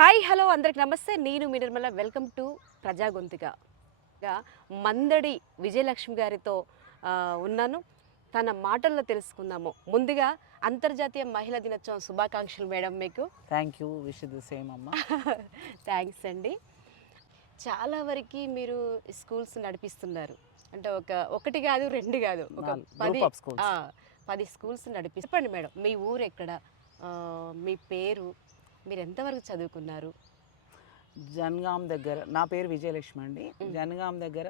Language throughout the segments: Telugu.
హాయ్ హలో అందరికి నమస్తే. నేను మీ నిర్మల. వెల్కమ్ టు ప్రజా గొంతుక. మందడి విజయలక్ష్మి గారితో ఉన్నాను. తన మాటల్లో తెలుసుకుందాము. ముందుగా అంతర్జాతీయ మహిళా దినోత్సవం శుభాకాంక్షలు మేడం మీకు. Thank you. Wish the same అమ్మ. థ్యాంక్స్ అండి. చాలా వరకు మీరు స్కూల్స్ నడిపిస్తున్నారు. అంటే ఒకటి కాదు, రెండు కాదు, ఒక 10 10 స్కూల్స్ చెప్పండి మేడం, మీ ఊరు ఎక్కడ, మీ పేరు, మీరు ఎంతవరకు చదువుకున్నారు? జనగాం దగ్గర. నా పేరు విజయలక్ష్మి అండి. జనగాం దగ్గర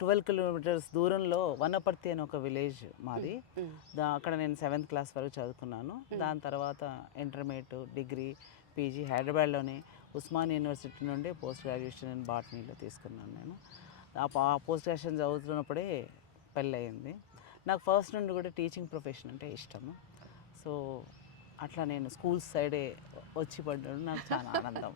12 కిలోమీటర్స్ దూరంలో వనపర్తి అని ఒక విలేజ్ మాది. అక్కడ నేను 7th క్లాస్ వరకు చదువుకున్నాను. దాని తర్వాత ఇంటర్మీడియట్, డిగ్రీ, పీజీ హైదరాబాద్లోని ఉస్మాన్ యూనివర్సిటీ నుండి పోస్ట్ గ్రాడ్యుయేషన్ ఇన్ బాటనీలో తీసుకున్నాను నేను. ఆ పోస్ట్ గ్రాడ్యుయేషన్ చదువుతున్నప్పుడే పెళ్ళి అయింది. నాకు ఫస్ట్ నుండి కూడా టీచింగ్ ప్రొఫెషన్ అంటే ఇష్టము. సో అట్లా నేను స్కూల్స్ సైడే వచ్చి పడ్డాను. నాకు చాలా ఆనందం.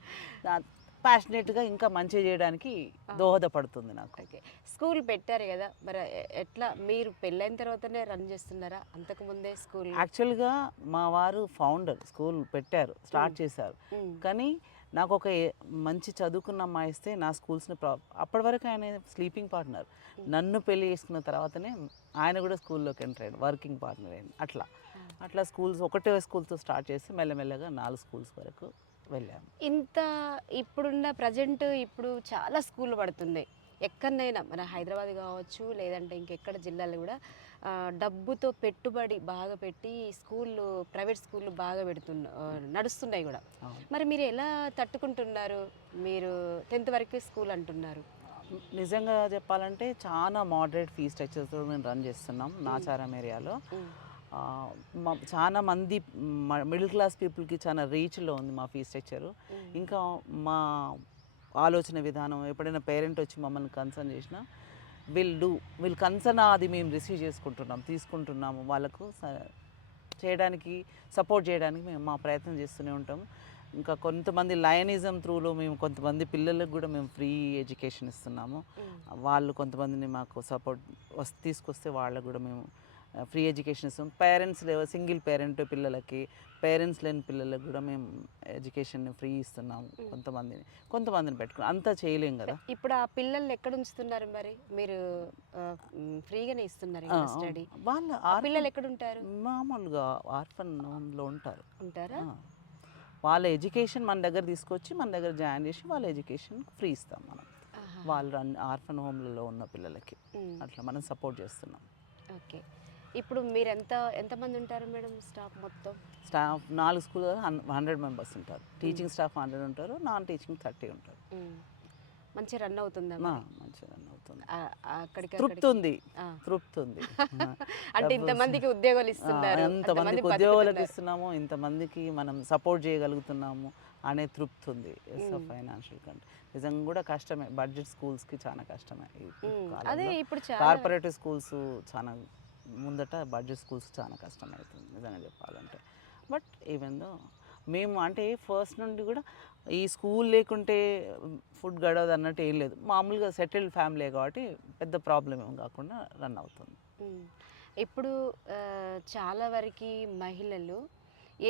ప్యాషనేట్గా ఇంకా మంచి చేయడానికి దోహదపడుతుంది నాకు. ఓకే, స్కూల్ పెట్టారు కదా, మరి ఎట్లా మీరు పెళ్ళైన తర్వాతనే రన్ చేస్తున్నారా, అంతకుముందే స్కూల్? యాక్చువల్గా మా వారు ఫౌండర్, స్కూల్ పెట్టారు, స్టార్ట్ చేశారు. కానీ నాకు ఒక మంచి చదువుకున్న అమ్మాయి ఇస్తే నా స్కూల్స్ని అప్పటి వరకు ఆయన స్లీపింగ్ పార్ట్నర్. నన్ను పెళ్లి చేసుకున్న తర్వాతనే ఆయన కూడా స్కూల్లోకి ఎంటర్ అయ్యాడు, వర్కింగ్ పార్ట్నర్ అయ్యాడు. అట్లా స్కూల్స్ ఒకటే స్కూల్తో స్టార్ట్ చేసి మెల్లమెల్లగా 4 స్కూల్స్ వరకు వెళ్ళాము. ఇప్పుడున్న ప్రజెంట్ ఇప్పుడు చాలా స్కూళ్ళు పడుతున్నాయి. ఎక్కడైనా మన హైదరాబాద్ కావచ్చు, లేదంటే ఇంకెక్కడ జిల్లాలో కూడా డబ్బుతో పెట్టుబడి బాగా పెట్టి స్కూళ్ళు, ప్రైవేట్ స్కూళ్ళు బాగా నడుస్తున్నాయి కూడా. మరి మీరు ఎలా తట్టుకుంటున్నారు? మీరు 10th వరకు స్కూల్ అంటున్నారు. నిజంగా చెప్పాలంటే చాలా మోడరేట్ ఫీ స్ట్రక్చర్తో మేము రన్ చేస్తున్నాం నాచారం ఏరియాలో. చాలా మంది మిడిల్ క్లాస్ పీపుల్కి చాలా రీచ్లో ఉంది మా ఫీ స్ట్రక్చరు. ఇంకా మా ఆలోచన విధానం, ఎప్పుడైనా పేరెంట్ వచ్చి మమ్మల్ని కన్సర్న్ చేసినా వీళ్ళు కన్సర్న్ అది మేము రిసీవ్ తీసుకుంటున్నాము. వాళ్ళకు చేయడానికి, సపోర్ట్ చేయడానికి మేము మా ప్రయత్నం చేస్తూనే ఉంటాము. ఇంకా కొంతమంది లయనిజం త్రూలో మేము కొంతమంది పిల్లలకు కూడా మేము ఫ్రీ ఎడ్యుకేషన్ ఇస్తున్నాము. వాళ్ళు కొంతమందిని మాకు సపోర్ట్ తీసుకొస్తే వాళ్ళకు కూడా మేము ఫ్రీ ఎడ్యుకేషన్ ఇస్తాం. పేరెంట్స్ సింగిల్ పేరెంట్ పిల్లలకి, పేరెంట్స్ లేని పిల్లలకు కూడా మేము ఎడ్యుకేషన్ ఫ్రీ ఇస్తున్నాము. కొంతమందిని పెట్టుకుని అంతా చేయలేం కదా. ఇప్పుడు ఆ పిల్లల్ని ఎక్కడ ఉంచుతున్నారు మరి? మీరు ఫ్రీగానే ఇస్తున్నారు స్టడీ? పిల్లలు ఎక్కడ ఉంటారు? మామూలుగా ఆర్ఫన్ హోమ్లో ఉంటారా? వాళ్ళ ఎడ్యుకేషన్ మన దగ్గర తీసుకొచ్చి మన దగ్గర జాయిన్ చేసి వాళ్ళ ఎడ్యుకేషన్ ఫ్రీ ఇస్తాం మనం. వాళ్ళు ఆర్ఫన్ హోమ్లలో ఉన్న పిల్లలకి అట్లా మనం సపోర్ట్ చేస్తున్నాం. ఓకే, ఇప్పుడు మీరు ఎంతమంది ఉంటారు మేడం స్టాఫ్ మొత్తం? స్టాఫ్ 4 స్కూల్లో 100 మెంబర్స్ ఉంటారు. టీచింగ్ స్టాఫ్ 100 ఉంటారు, నాన్ టీచింగ్ 30 ఉంటారు. మంచిగా రన్ అవుతుందా? మంచిగా రన్ అవుతుంది. తృప్తి ఉంది. అంటే ఇంతమందికి ఉద్యోగాలు ఇస్తున్నారు, ఎంతమందికి ఉద్యోగాలకు ఇస్తున్నాము, ఇంతమందికి మనం సపోర్ట్ చేయగలుగుతున్నాము అనే తృప్తి ఉంది. ఫైనాన్షియల్ కంటే నిజంగా కూడా కష్టమే. బడ్జెట్ స్కూల్స్కి చాలా కష్టమే. అదే ఇప్పుడు కార్పొరేటివ్ స్కూల్స్ చాలా ముందట, బడ్జెట్ స్కూల్స్ చాలా కష్టమవుతుంది నిజంగా చెప్పాలంటే. బట్ ఈవెన్ దో మేము అంటే ఫస్ట్ నుండి కూడా ఈ స్కూల్ లేకుంటే ఫుడ్ గడవదు అన్నట్టు ఏం లేదు. మామూలుగా సెటిల్డ్ ఫ్యామిలీ కాబట్టి పెద్ద ప్రాబ్లం ఏం కాకుండా రన్ అవుతుంది. ఇప్పుడు చాలా వరకు మహిళలు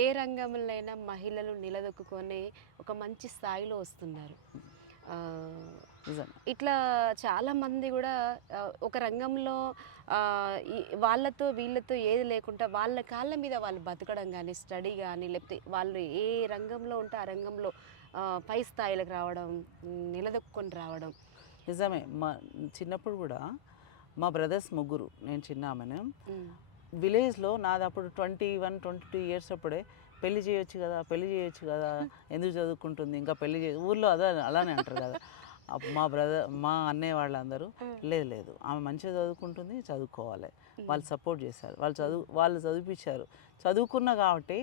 ఏ రంగంలోనైనా మహిళలు నిలదొక్కుని ఒక మంచి స్థాయిలో వస్తున్నారు. ఇట్లా చాలామంది కూడా ఒక రంగంలో వాళ్ళతో వీళ్ళతో ఏది లేకుండా వాళ్ళ కాళ్ళ మీద వాళ్ళు బతకడం కానీ, స్టడీ కానీ, లేకపోతే వాళ్ళు ఏ రంగంలో ఉంటే ఆ రంగంలో పై స్థాయిలకు రావడం, నిలదొక్కుని రావడం. నిజమే. మా చిన్నప్పుడు కూడా మా బ్రదర్స్ ముగ్గురు, నేను చిన్న ఆమెను, విలేజ్లో నాది అప్పుడు 21-22 ఇయర్స్ అప్పుడే పెళ్లి చేయొచ్చు కదా, ఎందుకు చదువుకుంటుంది ఇంకా పెళ్లి ఊళ్ళో అలానే అంటారు కదా. మా అన్నయ్య వాళ్ళందరూ లేదు ఆమె మంచిగా చదువుకుంటుంది, చదువుకోవాలి. వాళ్ళు సపోర్ట్ చేశారు, వాళ్ళు చదివించారు. చదువుకున్నా కాబట్టి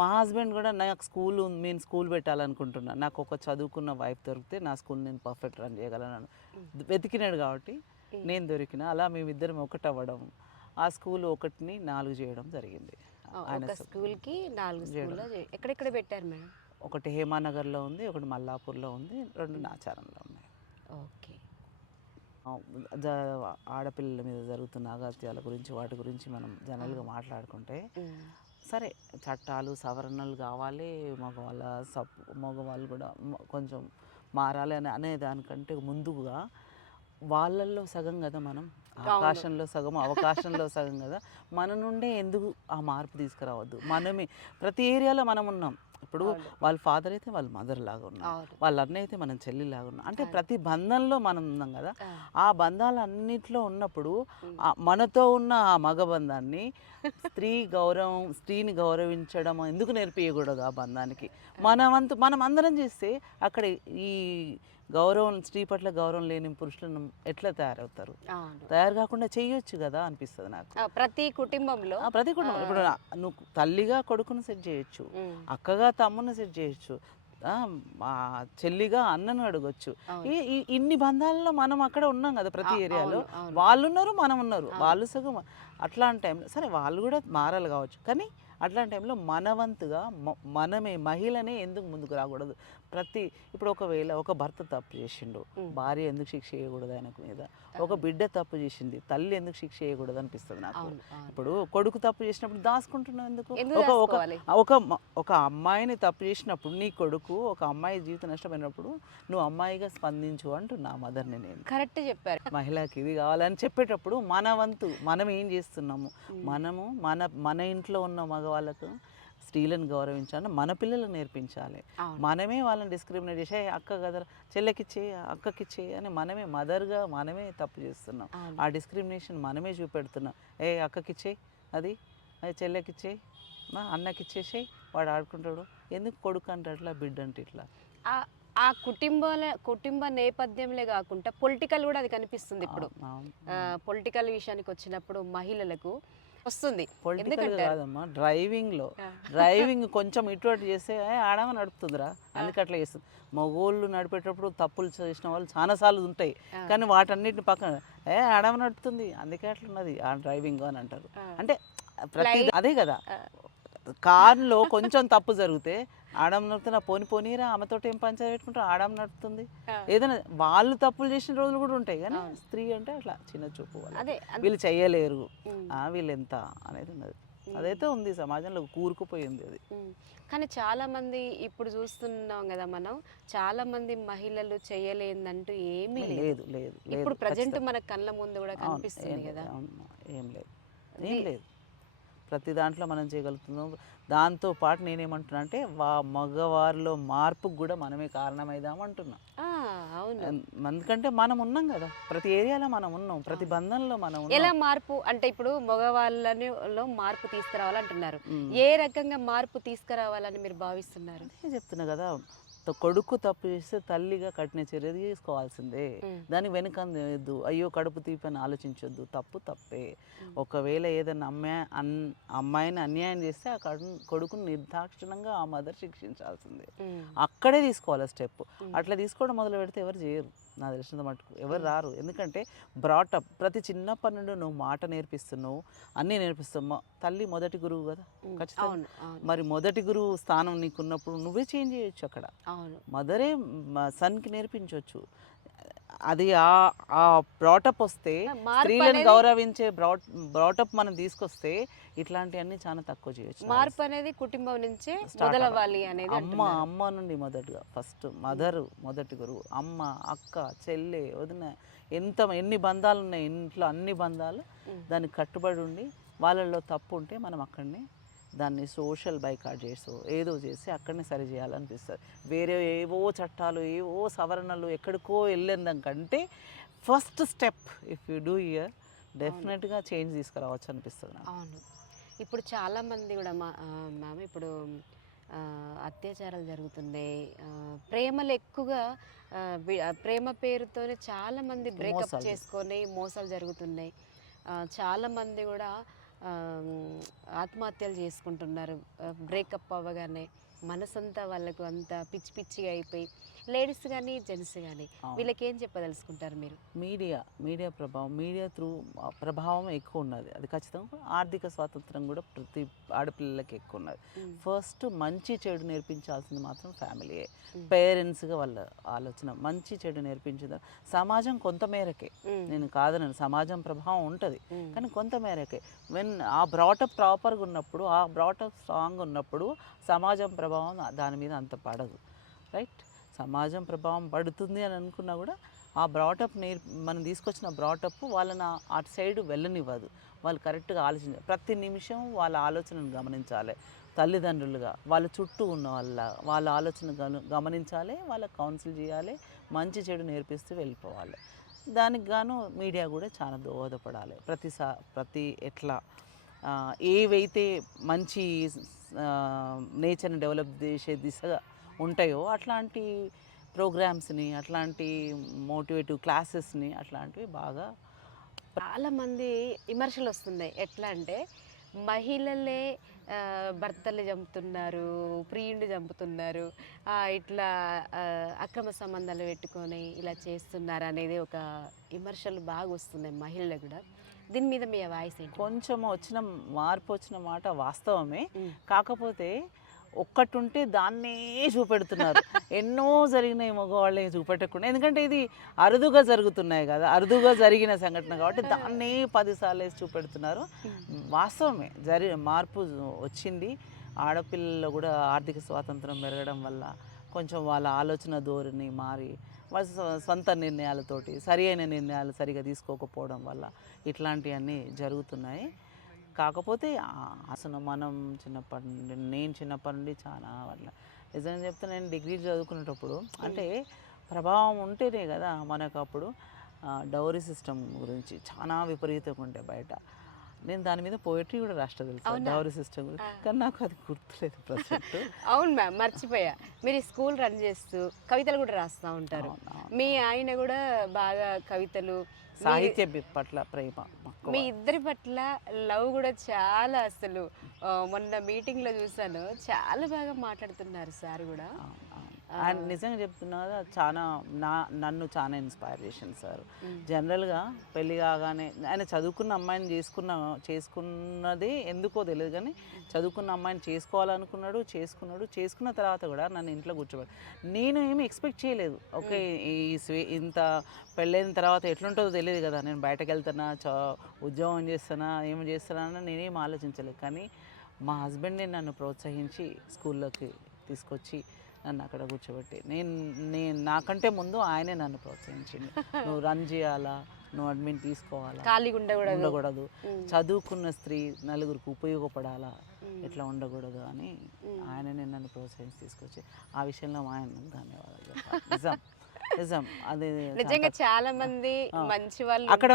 మా హస్బెండ్ కూడా నాకు నేను స్కూల్ పెట్టాలనుకుంటున్నాను, నాకు ఒక చదువుకున్న వైఫ్ దొరికితే నా స్కూల్ నేను పర్ఫెక్ట్ రన్ చేయగలను వెతికినాడు కాబట్టి నేను దొరికిన. అలా మేమిద్దరం ఒకటవ్వడం, ఆ స్కూల్ 1ని 4 చేయడం జరిగింది. స్కూల్కి 4 స్కూల్లో ఎక్కడెక్కడ పెట్టారు మేడం? ఒకటి హేమానగర్లో ఉంది, ఒకటి మల్లాపూర్లో ఉంది, 2 నాచారంలో ఉన్నాయి. ఓకే. ఆడపిల్లల మీద జరుగుతున్న అగత్యాల గురించి, వాటి గురించి మనం జనరల్గా మాట్లాడుకుంటే సరే చట్టాలు సవరణలు కావాలి, మగవాళ్ళు కూడా కొంచెం మారాలి అని అనే దానికంటే ముందుగా వాళ్ళల్లో సగం కదా మనం, ఆకాశంలో సగం అవకాశంలో సగం కదా. మన నుండే ఎందుకు ఆ మార్పు తీసుకురావద్దు? మనమే ప్రతి ఏరియాలో మనం ఉన్నాం. ఇప్పుడు వాళ్ళ ఫాదర్ అయితే వాళ్ళ మదర్ లాగా ఉన్నాం, వాళ్ళ అన్న అయితే మనం చెల్లి లాగా ఉన్నాం. అంటే ప్రతి బంధంలో మనం ఉన్నాం కదా. ఆ బంధాలన్నిట్లో ఉన్నప్పుడు మనతో ఉన్న ఆ మగ బంధాన్ని స్త్రీని గౌరవించడం ఎందుకు నేర్పించకూడదు? ఆ బంధానికి మనం అందరం చేస్తే అక్కడ ఈ గౌరవం, స్త్రీ పట్ల గౌరవం లేని పురుషులను ఎట్లా తయారవుతారు? తయారు కాకుండా చెయ్యొచ్చు కదా అనిపిస్తుంది నాకు. ప్రతి కుటుంబంలో ఇప్పుడు నువ్వు తల్లిగా కొడుకును సెట్ చేయొచ్చు, అక్కగా తమ్ముని సెట్ చేయొచ్చు, చెల్లిగా అన్నను అడగొచ్చు. ఇన్ని బంధాలలో మనం అక్కడ ఉన్నాం కదా ప్రతి ఏరియాలో. వాళ్ళు ఉన్నారు, మనం ఉన్నారు, వాళ్ళు సగం. అట్లాంటి టైంలో సరే వాళ్ళు కూడా మారాలి కావచ్చు, కానీ అట్లాంటి టైంలో మనవంతుగా మనమే మహిళనే ఎందుకు ముందుకు రాకూడదు? ఇప్పుడు ఒకవేళ ఒక భర్త తప్పు చేసిండు, భార్య ఎందుకు శిక్ష చేయకూడదు ఆయనకు మీద? ఒక బిడ్డ తప్పు చేసింది, తల్లి ఎందుకు శిక్ష చేయకూడదు అనిపిస్తుంది నాకు. ఇప్పుడు కొడుకు తప్పు చేసినప్పుడు దాచుకుంటున్నావు ఎందుకు? ఒక అమ్మాయిని తప్పు చేసినప్పుడు నీ కొడుకు, ఒక అమ్మాయి జీవితం నష్టమైనప్పుడు నువ్వు అమ్మాయిగా స్పందించు అంటున్నా మదర్ని నేను. కరెక్ట్ చెప్పారు. మహిళకి ఇది కావాలని చెప్పేటప్పుడు మన వంతు మనం ఏం చేస్తున్నాము? మనము మన ఇంట్లో ఉన్న మగవాళ్ళకు స్త్రీలను గౌరవించాలని మన పిల్లలకు నేర్పించాలి. మనమే వాళ్ళని డిస్క్రిమినేట్ చేసి అక్క కదా చెల్లెకిచ్చే, అక్కకిచ్చే అని మనమే మదర్గా మనమే తప్పు చేస్తున్నాం. ఆ డిస్క్రిమినేషన్ మనమే చూపెడుతున్నాం. అక్కకిచ్చే, అది చెల్లెకిచ్చే, అన్నకిచ్చేసే, వాడు ఆడుకుంటాడు. ఎందుకు కొడుకు అంటే అట్లా, బిడ్డ అంటే ఇట్లా? ఆ కుటుంబ నేపథ్యంలో కాకుండా పొలిటికల్ కూడా అది కనిపిస్తుంది. ఇప్పుడు పొలిటికల్ విషయానికి వచ్చినప్పుడు మహిళలకు వస్తుంది. పొలిటికల్ కాదమ్మా, డ్రైవింగ్ కొంచెం ఇటువంటి చేస్తే ఆడమ నడుపుతుందిరా, అందుకే అట్లా చేస్తుంది. మగోళ్ళు నడిపేటప్పుడు తప్పులు చేసిన వాళ్ళు చాలాసార్లు ఉంటాయి, కానీ వాటన్నిటిని పక్కన ఆడమ నడుపుతుంది అందుకే అట్లున్నది ఆ డ్రైవింగ్ అని అంటారు. అంటే అదే కదా, కార్లో కొంచెం తప్పు జరిగితే ఆడమ నడుపుతున్నా, పోనీరా ఆమెతోటి ఏం పంచాయతీ పెట్టుకుంటారు, ఆడమ నడుపుతుంది. ఏదైనా వాళ్ళు తప్పులు చేసిన రోజులు కూడా ఉంటాయి, కానీ స్త్రీ అంటే అట్లా చిన్న చూపు, వీళ్ళు చెయ్యలేరు, వీళ్ళు ఎంత అనేది ఉన్నది. అదైతే ఉంది సమాజంలో, కూరుకుపోయింది అది. కానీ చాలా మంది ఇప్పుడు చూస్తున్నాం కదా మనం, చాలా మంది మహిళలు చేయలేదంటూ ఏమీ లేదు. ఇప్పుడు ప్రజెంట్ మన కళ్ళ ముందు కూడా కనిపిస్తుంది కదా. ఏం లేదు, ప్రతి దాంట్లో మనం చేయగలుగుతున్నాం. దాంతోపాటు నేనేమంటున్నా అంటే మగవారిలో మార్పుకు కూడా మనమే కారణమైదామంటున్నా. ఎందుకంటే మనం ఉన్నాం కదా, ప్రతి ఏరియాలో మనం ఉన్నాం, ప్రతి బంధంలో మనం ఉన్నాం. ఎలా మార్పు అంటే ఇప్పుడు మగవాళ్ళలో మార్పు తీసుకురావాలంటున్నారు, ఏ రకంగా మార్పు తీసుకురావాలని మీరు భావిస్తున్నారు? చెప్తున్నా కదా, కొడుకు తప్పు చేస్తే తల్లిగా కఠిన చర్య తీసుకోవాల్సిందే, దాని వెనుకందు అయ్యో కడుపు తీపని ఆలోచించొద్దు, తప్పే. ఒకవేళ ఏదైనా అమ్మాయిని అన్యాయం చేస్తే ఆ కొడుకుని నిర్దాక్షిణంగా ఆ మదర్ శిక్షించాల్సిందే, అక్కడే తీసుకోవాలి స్టెప్. అట్లా తీసుకోవడం మొదలు పెడితే ఎవరు చేయరు, నా తెలిసిన మటుకు ఎవరు రారు. ఎందుకంటే బ్రాటప్ ప్రతి చిన్నప్పటి నుండి నువ్వు మాట నేర్పిస్తున్నావు, అన్నీ నేర్పిస్తావు. తల్లి మొదటి గురువు కదా ఖచ్చితంగా. మరి మొదటి గురువు స్థానం నీకున్నప్పుడు నువ్వే చేంజ్ చేయొచ్చు. అక్కడ మదరే సన్కి నేర్పించవచ్చు. అది ఆ బ్రాటప్ వస్తే, స్త్రీలను గౌరవించే బ్రాటప్ మనం తీసుకొస్తే ఇట్లాంటివన్నీ చాలా తక్కువ చేయొచ్చు. మార్పు అనేది కుటుంబం నుంచే మొదలవ్వాలి అనేది. అమ్మ నుండి మొదటిగా, ఫస్ట్ మదరు మొదటి గురువు. అమ్మ, అక్క, చెల్లె, వదిన, ఎన్ని బంధాలు ఉన్నాయి ఇంట్లో, అన్ని బంధాలు దానికి కట్టుబడి ఉండి, వాళ్ళల్లో తప్పు ఉంటే మనం అక్కడనే దాన్ని సోషల్ బైకాట్ చేసి ఏదో చేసి అక్కడనే సరి చేయాలనిపిస్తుంది. వేరే ఏవో చట్టాలు, ఏవో సవరణలు ఎక్కడికో వెళ్ళేందుకంటే first step if you do here డెఫినెట్గా చేంజ్ తీసుకురావచ్చు అనిపిస్తుంది. అవును, ఇప్పుడు చాలామంది కూడా మ్యామ్ ఇప్పుడు అత్యాచారాలు జరుగుతున్నాయి, ప్రేమలు ఎక్కువగా, ప్రేమ పేరుతోనే చాలామంది బ్రేకప్ చేసుకొని మోసాలు జరుగుతున్నాయి. చాలామంది కూడా ఆత్మహత్యలు చేసుకుంటున్నారు బ్రేకప్ అవ్వగానే. మనసంతా వాళ్ళకు అంత పిచ్చి పిచ్చిగా అయిపోయి లేడీస్ కానీ జెంట్స్ కానీ అవును. వీళ్ళకి ఏం చెప్పదలుచుకుంటారు మీరు? మీడియా ప్రభావం, మీడియా త్రూ ప్రభావం ఎక్కువ ఉన్నది. అది ఖచ్చితంగా ఆర్థిక స్వాతంత్రం కూడా ప్రతి ఆడపిల్లలకి ఎక్కువ ఉన్నది. ఫస్ట్ మంచి చెడు నేర్పించాల్సింది మాత్రం ఫ్యామిలీయే. పేరెంట్స్గా వాళ్ళ ఆలోచన మంచి చెడు నేర్పించింది. సమాజం కొంత మేరకే, నేను కాదనను, సమాజం ప్రభావం ఉంటుంది, కానీ కొంత మేరకే. ఆ బ్రాటప్ ప్రాపర్గా ఉన్నప్పుడు, ఆ బ్రాటప్ స్ట్రాంగ్ ఉన్నప్పుడు సమాజం ప్రభావం దాని మీద అంత పడదు. రైట్? సమాజం ప్రభావం పడుతుంది అని అనుకున్నా కూడా ఆ బ్రాటప్ మనం తీసుకొచ్చిన బ్రాటప్ వాళ్ళని అటు సైడ్ వెళ్ళనివ్వదు. వాళ్ళు కరెక్ట్గా ఆలోచించాలి. ప్రతి నిమిషం వాళ్ళ ఆలోచనను గమనించాలి. తల్లిదండ్రులుగా వాళ్ళ చుట్టూ ఉన్న వాళ్ళ ఆలోచన గమనించాలి, వాళ్ళకి కౌన్సిల్ చేయాలి, మంచి చెడు నేర్పిస్తూ వెళ్ళిపోవాలి. దానికి గాను మీడియా కూడా చాలా దోహదపడాలి. ప్రతి ఎట్లా ఏవైతే మంచి నేచర్ని డెవలప్ చేసే దిశగా ఉంటాయో అట్లాంటి ప్రోగ్రామ్స్ని, అట్లాంటి మోటివేటివ్ క్లాసెస్ని, అట్లాంటివి బాగా. చాలామంది విమర్శలు వస్తున్నాయి. ఎట్లా అంటే మహిళలే భర్తలు చంపుతున్నారు, ప్రియుడిని చంపుతున్నారు, ఇట్లా అక్రమ సంబంధాలు పెట్టుకొని ఇలా చేస్తున్నారు అనేది ఒక విమర్శలు బాగా వస్తున్నాయి మహిళలు కూడా. దీని మీద మీ వాయిస్ ఏంటి? కొంచెం మార్పు వచ్చిన మాట వాస్తవమే. కాకపోతే ఒక్కటి ఉంటే దాన్నే చూపెడుతున్నారు. ఎన్నో జరిగినాయి మగవాళ్ళని చూపెట్టకుండా, ఎందుకంటే ఇది అరుదుగా జరుగుతున్నాయి కదా, అరుదుగా జరిగిన సంఘటన కాబట్టి దాన్నే 10 సార్లు వేసి చూపెడుతున్నారు. వాస్తవమే, మార్పు వచ్చింది. ఆడపిల్లల్లో కూడా ఆర్థిక స్వాతంత్రం పెరగడం వల్ల కొంచెం వాళ్ళ ఆలోచన ధోరణి మారి వాళ్ళ సొంత నిర్ణయాలతోటి సరి అయిన నిర్ణయాలు సరిగా తీసుకోకపోవడం వల్ల ఇట్లాంటివన్నీ జరుగుతున్నాయి. కాకపోతే అసలు నేను చిన్నప్పటి నుండి చాలా అట్లా నిజంగా చెప్తే, నేను డిగ్రీ చదువుకునేటప్పుడు అంటే ప్రభావం ఉంటేనే కదా మనకు అప్పుడు డౌరీ సిస్టమ్ గురించి చాలా విపరీతంగా ఉండే బయట. నేను దాని మీద పోయిటరీ కూడా రాష్ట్ర తెలుసు, డౌరీ సిస్టమ్ గురించి, కానీ నాకు అది గుర్తులేదు ప్రజెంట్. అవును మ్యామ్, మర్చిపోయా. మీరు స్కూల్ రన్ చేస్తూ కవితలు కూడా రాస్తూ ఉంటారు. మీ ఆయన కూడా బాగా కవితలు, సాహిత్య పట్ల ప్రేమ, మీ ఇద్దరి పట్ల లవ్ కూడా చాలా. అసలు మొన్న మీటింగ్లో చూసాను, చాలా బాగా మాట్లాడుతున్నారు సార్ కూడా. ఆయన నిజంగా చెప్తున్నా కదా, నన్ను చాలా ఇన్స్పైర్ చేసింది సార్. జనరల్గా పెళ్ళి కాగానే ఆయన చదువుకున్న అమ్మాయిని చేసుకున్నది ఎందుకో తెలియదు, కానీ చదువుకున్న అమ్మాయిని చేసుకున్న తర్వాత కూడా నన్ను ఇంట్లో కూర్చోబెట్టి, నేను ఏమి ఎక్స్పెక్ట్ చేయలేదు. ఓకే, ఇంత పెళ్ళైన తర్వాత ఎట్లుంటుందో తెలియదు కదా, నేను బయటకు వెళ్తానా, ఉద్యోగం చేస్తానా, ఏమి చేస్తానా అని నేనేం ఆలోచించలేదు. కానీ మా హస్బెండ్ని నన్ను ప్రోత్సహించి స్కూల్లోకి తీసుకొచ్చి నన్ను అక్కడ కూర్చోబెట్టి, నేను నాకంటే ముందు ఆయనే నన్ను ప్రోత్సహించింది. నువ్వు రన్ చేయాలా, నువ్వు అడ్మిన్ తీసుకోవాలా, ఖాళీగా ఉండకూడదు, చదువుకున్న స్త్రీ నలుగురికి ఉపయోగపడాలా, ఎట్లా ఉండకూడదు అని ఆయననే నన్ను ప్రోత్సహించి తీసుకొచ్చి, ఆ విషయంలో ఆయన ధన్యవాదాలు చెప్పాలి. నిజం అది నిజంగా. చాలా మంది మంచి వాళ్ళు అక్కడ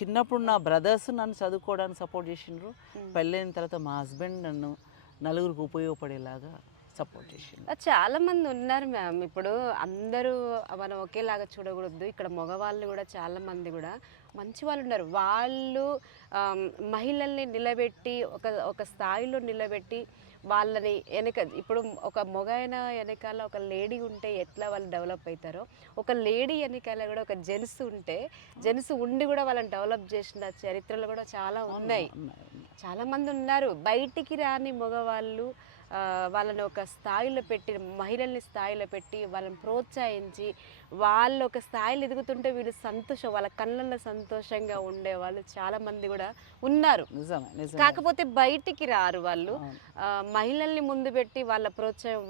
చిన్నప్పుడు నా బ్రదర్స్ నన్ను చదువుకోవడానికి సపోర్ట్ చేసిండ్రు. పెళ్ళైన తర్వాత మా హస్బెండ్ నన్ను నలుగురికి ఉపయోగపడేలాగా సపోర్ట్ చేసిండు. చాలా మంది ఉన్నారు మ్యామ్. ఇప్పుడు అందరూ మనం ఒకేలాగా చూడకూడదు. ఇక్కడ మగవాళ్ళు కూడా చాలా మంది కూడా మంచి వాళ్ళు ఉన్నారు. వాళ్ళు మహిళల్ని నిలబెట్టి ఒక స్థాయిలో నిలబెట్టి వాళ్ళని ఇప్పుడు ఒక మగైన వెనకాల ఒక లేడీ ఉంటే ఎట్లా వాళ్ళు డెవలప్ అవుతారో, ఒక లేడీ వెనకాల కూడా ఒక జెంట్స్ ఉంటే, జెంట్స్ ఉండి కూడా వాళ్ళని డెవలప్ చేసిన చరిత్రలు కూడా చాలా ఉన్నాయి. చాలామంది ఉన్నారు. బయటికి రాని మగవాళ్ళు వాళ్ళని ఒక స్థాయిలో పెట్టి, మహిళల్ని స్థాయిలో పెట్టి వాళ్ళని ప్రోత్సహించి, వాళ్ళు ఒక స్థాయిలో ఎదుగుతుంటే వీళ్ళు వాళ్ళ కళ్ళల్లో సంతోషంగా ఉండే వాళ్ళు చాలామంది కూడా ఉన్నారు. కాకపోతే బయటికి రారు వాళ్ళు. మహిళల్ని ముందు పెట్టి వాళ్ళ ప్రోత్సాహం,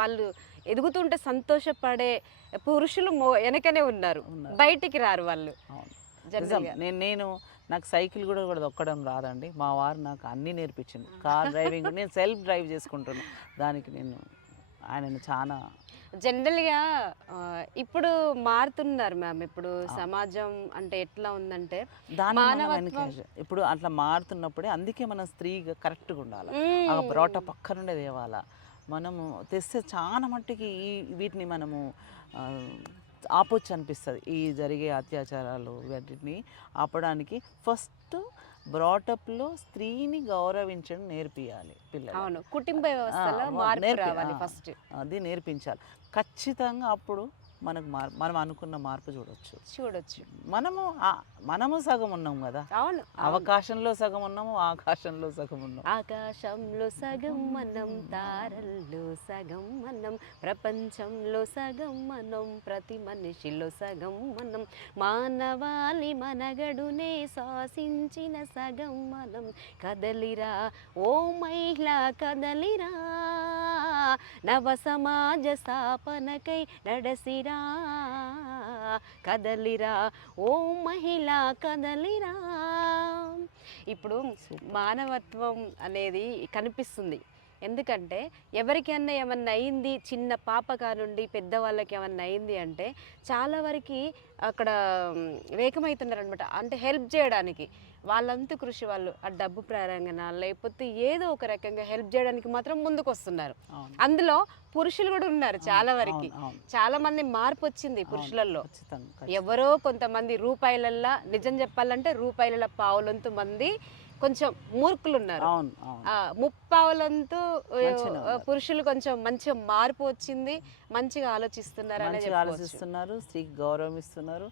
వాళ్ళు ఎదుగుతుంటే సంతోషపడే పురుషులు వెనకనే ఉన్నారు, బయటికి రారు వాళ్ళు. నాకు సైకిల్ కూడా దొక్కడం రాదండి. మా వారు నాకు అన్నీ నేర్పించింది. కార్ డ్రైవింగ్ నేను సెల్ఫ్ డ్రైవ్ చేసుకుంటున్నాను. దానికి ఆయనను చాలా జనరల్గా ఇప్పుడు మారుతున్నారు మ్యామ్. ఇప్పుడు సమాజం అంటే ఎట్లా ఉందంటే, ఇప్పుడు అట్లా మారుతున్నప్పుడే అందుకే మనం స్త్రీగా కరెక్ట్గా ఉండాలి. ఆ బ్రోట పక్క నుండే తేవాలా. మనము తెస్తే చాలా మట్టుకి వీటిని మనము ఆపొచ్చు అనిపిస్తుంది. ఈ జరిగే అత్యాచారాలు వీటిని ఆపడానికి ఫస్ట్ బ్రాటప్లో స్త్రీని గౌరవించడం నేర్పియాలి పిల్లలు. అవును, కుటుంబ వ్యవస్థలో మార్పు రావాలి ఫస్ట్. అది నేర్పించాలి ఖచ్చితంగా. అప్పుడు మనం అనుకున్న మార్పు చూడొచ్చు. మనము సగం ఉన్నాం కదా, అవును, అవకాశంలో సగం ఉన్నాము, ఆకాశంలో సగం ఉన్నాం. ఆకాశంలో సగం మనం, తారల్లో సగం మనం, ప్రపంచంలో సగం మనం, ప్రతి మనిషిలో సగం మనం, మానవాళి మనగడునే శ్వాసించిన సగం మనం. కదలిరా ఓ మహిళ కదలిరా, నవ సమాజ స్థాపనకై నడసిరా, కదలిరా ఓ మహిళ కదలిరా. ఇప్పుడు మానవత్వం అనేది కనిపిస్తుంది. ఎందుకంటే ఎవరికైనా ఏమన్నా అయింది, చిన్న పాప కానుండి పెద్దవాళ్ళకి ఏమన్నా అయింది అంటే చాలా వరకు అక్కడ వేకమవుతున్నారనమాట. అంటే హెల్ప్ చేయడానికి వాళ్ళంతా కృషి, వాళ్ళు ఆ డబ్బు ప్రారంగణ లేకపోతే ఏదో ఒక రకంగా హెల్ప్ చేయడానికి మాత్రం ముందుకు వస్తున్నారు. అందులో పురుషులు కూడా ఉన్నారు చాలా వరకు. చాలా మంది మార్పు వచ్చింది పురుషులలో. ఎవరో కొంతమంది రూపాయలల్లా, నిజం చెప్పాలంటే రూపాయల పావులంతు మంది కొంచెం మూర్ఖులు ఉన్నారు. ముప్పావులంతు పురుషులు కొంచెం మంచిగా మార్పు వచ్చింది, మంచిగా ఆలోచిస్తున్నారు, స్త్రీకి గౌరవం ఇస్తున్నారు.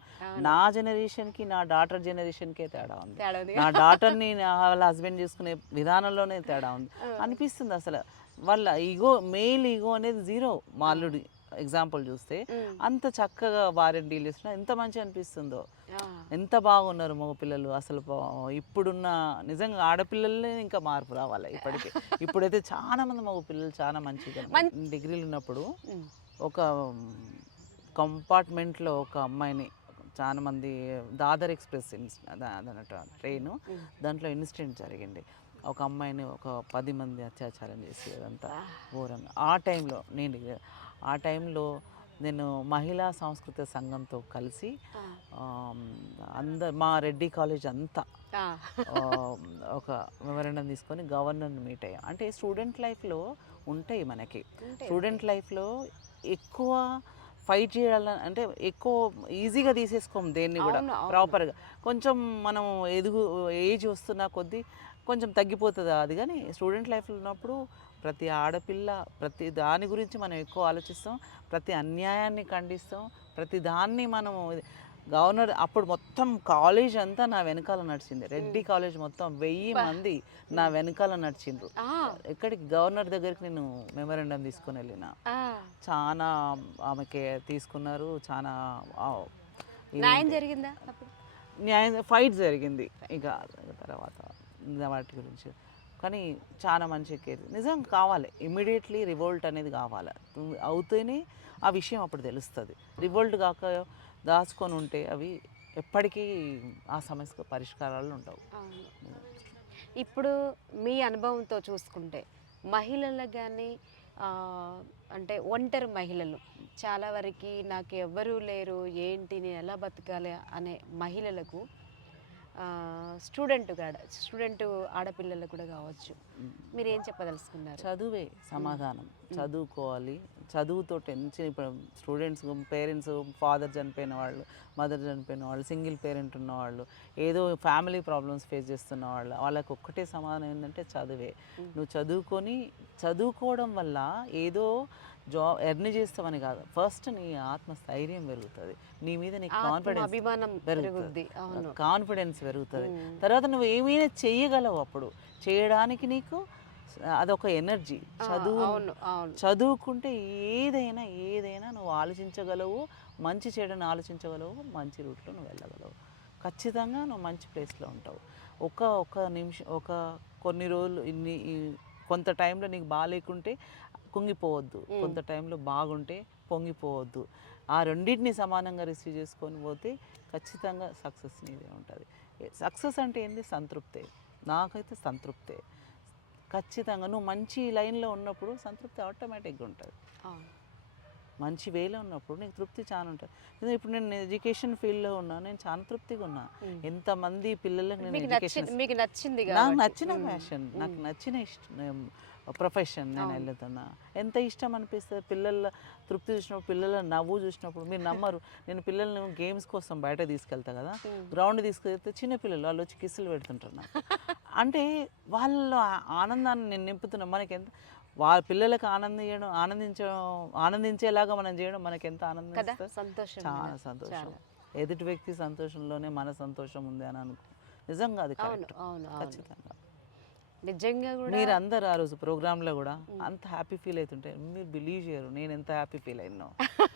నా జనరేషన్ కి నా డాటర్ జనరేషన్ కే తేడా ఉంది. నా డాటర్ని వాళ్ళ హస్బెండ్ చేసుకునే విధానంలోనే తేడా ఉంది అనిపిస్తుంది. అసలు వాళ్ళ ఈగో, మేల్ ఈగో అనేది జీరో. మా అల్లుడి ఎగ్జాంపుల్ చూస్తే అంత చక్కగా భార్యను డీల్ చేస్తున్నా ఎంత మంచిగా అనిపిస్తుందో. ఎంత బాగున్నారు మగపిల్లలు అసలు. ఇప్పుడున్న నిజంగా ఆడపిల్లలే ఇంకా మార్పు రావాలి ఇప్పటికే. ఇప్పుడైతే చాలా మంది మగపిల్లలు చాలా మంచిగా. డిగ్రీలు ఉన్నప్పుడు ఒక కంపార్ట్మెంట్లో ఒక అమ్మాయిని చాలా మంది, దాదర్ ఎక్స్ప్రెస్ అదనట ట్రైను, దాంట్లో ఇన్సిడెంట్ జరిగింది. ఒక అమ్మాయిని ఒక 10 మంది అత్యాచారం చేసి అదంతా ఘోరంగా. ఆ టైంలో నేను మహిళా సాంస్కృతిక సంఘంతో కలిసి మా రెడ్డి కాలేజ్ అంతా ఒక మెమరాండం తీసుకొని గవర్నర్ని మీట్ అయ్యాం. అంటే స్టూడెంట్ లైఫ్లో ఉంటాయి మనకి, స్టూడెంట్ లైఫ్లో ఎక్కువ ఫైట్ చేయాలని అంటే ఎక్కువ ఈజీగా తీసేసుకోము దేన్ని కూడా ప్రాపర్గా. కొంచెం మనం ఏజ్ వస్తున్న కొద్దీ కొంచెం తగ్గిపోతుంది అది. కానీ స్టూడెంట్ లైఫ్లో ఉన్నప్పుడు ప్రతి ఆడపిల్ల ప్రతి దాని గురించి మనం ఎక్కువ ఆలోచిస్తాం, ప్రతి అన్యాయాన్ని ఖండిస్తాం, ప్రతి దాన్ని మనము. గవర్నర్ అప్పుడు మొత్తం కాలేజ్ అంతా నా వెనకాల నడిచింది. రెడ్డి కాలేజ్ మొత్తం 1000 మంది నా వెనకాల నడిచిండ్రు. ఎక్కడికి గవర్నర్ దగ్గరికి నేను మెమరాండం తీసుకొని వెళ్ళిన. చాలా ఆమెకి తీసుకున్నారు. చాలా ఫైట్ జరిగింది ఇక తర్వాత వాటి గురించి. కానీ చాలా మంచి కేర్ నిజంగా కావాలి. ఇమ్మీడియట్లీ రివోల్ట్ అనేది కావాలి, అవుతేనే ఆ విషయం అప్పుడు తెలుస్తుంది. రివోల్ట్ కాక దాచుకొని ఉంటే అవి ఎప్పటికీ ఆ సమస్యకు పరిష్కారాలు ఉండవు. ఇప్పుడు మీ అనుభవంతో చూసుకుంటే మహిళలకు కానీ అంటే ఒంటరి మహిళలు చాలా వరకు నాకు ఎవ్వరూ లేరు, ఏంటి నేను ఎలా బతకాలి అనే మహిళలకు, స్టూడెంట్ ఆడపిల్లలకు కూడా కావచ్చు, మీరు ఏం చెప్పదలుచుకున్నారు? చదువే సమాధానం. చదువుకోవాలి. చదువుతో టెన్షన్. ఇప్పుడు స్టూడెంట్స్, పేరెంట్స్, ఫాదర్ చనిపోయిన వాళ్ళు, మదర్ చనిపోయిన వాళ్ళు, సింగిల్ పేరెంట్ ఉన్నవాళ్ళు, ఏదో ఫ్యామిలీ ప్రాబ్లమ్స్ ఫేస్ చేస్తున్న వాళ్ళకి ఒక్కటే సమాధానం ఏంటంటే చదువే. నువ్వు చదువుకోవడం వల్ల ఏదో జాబ్ ఎర్న్ చేస్తామని కాదు, ఫస్ట్ నీ ఆత్మస్థైర్యం పెరుగుతుంది, నీ మీద నీకు కాన్ఫిడెన్స్ పెరుగుతుంది. తర్వాత నువ్వు ఏమైనా చెయ్యగలవు. అప్పుడు చేయడానికి నీకు అదొక ఎనర్జీ. చదువుకుంటే ఏదైనా నువ్వు ఆలోచించగలవు, మంచి చెడుని ఆలోచించగలవు, మంచి రూట్లో నువ్వు వెళ్ళగలవు. ఖచ్చితంగా నువ్వు మంచి ప్లేస్లో ఉంటావు. ఒక నిమిషం, కొన్ని రోజులు, కొంత టైంలో నీకు బాగాలేకుంటే కుంగిపోవద్దు, కొంత టైంలో బాగుంటే పొంగిపోవద్దు. ఆ రెండింటిని సమానంగా రిసీవ్ చేసుకొని పోతే ఖచ్చితంగా సక్సెస్ నీదే ఉంటుంది. సక్సెస్ అంటే ఏంటి? సంతృప్తే. నాకైతే సంతృప్తే. ఖచ్చితంగా నువ్వు మంచి లైన్లో ఉన్నప్పుడు సంతృప్తి ఆటోమేటిక్గా ఉంటుంది. మంచి వేలో ఉన్నప్పుడు నీకు తృప్తి చాలా ఉంటుంది. ఇప్పుడు నేను ఎడ్యుకేషన్ ఫీల్డ్లో ఉన్నా, నేను చాలా తృప్తిగా ఉన్నా. ఎంతమంది పిల్లలకు నేను మీకు నచ్చింది, నాకు నచ్చిన ఫ్యాషన్, నాకు నచ్చిన ప్రొఫెషన్ నేను వెళ్తున్నా. ఎంత ఇష్టం అనిపిస్తుంది పిల్లల తృప్తి చూసినప్పుడు, పిల్లల నవ్వు చూసినప్పుడు. మీరు నమ్మరు, నేను పిల్లల్ని గేమ్స్ కోసం బయట తీసుకెళ్తా కదా, గ్రౌండ్ తీసుకెళ్తే చిన్న పిల్లలు వాళ్ళు వచ్చి కిస్సులు పెడుతుంటారు నాకు. అంటే వాళ్ళ ఆనందాన్ని నేను నింపుతున్నా. మనకి ఎంత వాళ్ళ పిల్లలకు ఆనందించేలాగా మనం చేయడం మనకి ఎంత ఆనందం కదా, ఇస్తుంది. సంతోషం చాలా కదా. సంతోషం. ఎదుటి వ్యక్తి సంతోషంలోనే మన సంతోషం ఉంది అని అనుకో. నిజంగా అది అవును కరెక్ట్. అవును అవును ఖచ్చితంగా. నిజంగా కూడా మీరు అందరు ఆ రోజు ప్రోగ్రాంలో కూడా అంత హ్యాపీ ఫీల్ అవుతుంటే మీరు బిలీవ్ చేయరు నేను ఎంత హ్యాపీ ఫీల్ అయినా.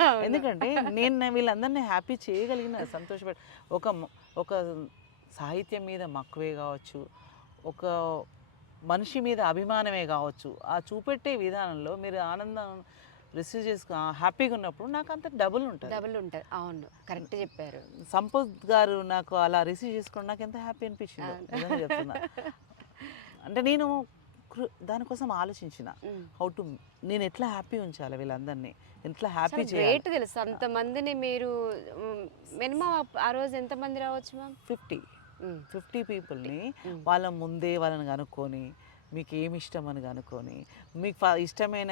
అవును. ఎందుకంటే నేను వీళ్ళందరినీ హ్యాపీ చేయగలిగిన, సంతోషపెట్టి ఒక సాహిత్యం మీద మక్కువే కావచ్చు, ఒక మనిషి మీద అభిమానమే కావచ్చు, ఆ చూపెట్టే విధానంలో మీరు ఆనందం రిసీవ్ చేసుకో హ్యాపీగా ఉన్నప్పుడు నాకు అంత డబుల్ ఉంటుంది. డబుల్ ఉంటుంది. అవును, కరెక్ట్ చెప్పారు. సంపత్ గారు నాకు అలా రిసీవ్ చేసుకోవడం నాకు ఎంత హ్యాపీ అనిపించిందో నిజంగా చెప్తున్నా. అంటే నేను దానికోసం ఆలోచించిన హౌ టు, నేను ఎట్లా హ్యాపీ ఉంచాలి వీళ్ళందరినీ, ఎట్లా హ్యాపీ చేయాలి. గ్రేట్ తెలుసు అంతమందిని మీరు. మినిమం ఆ రోజు ఎంతమంది రావచ్చు మ్యామ్? 50 పీపుల్ని వాళ్ళ ముందే వాళ్ళని కనుక్కొని, మీకు ఏమి ఇష్టం అని కనుక్కొని, మీకు ఇష్టమైన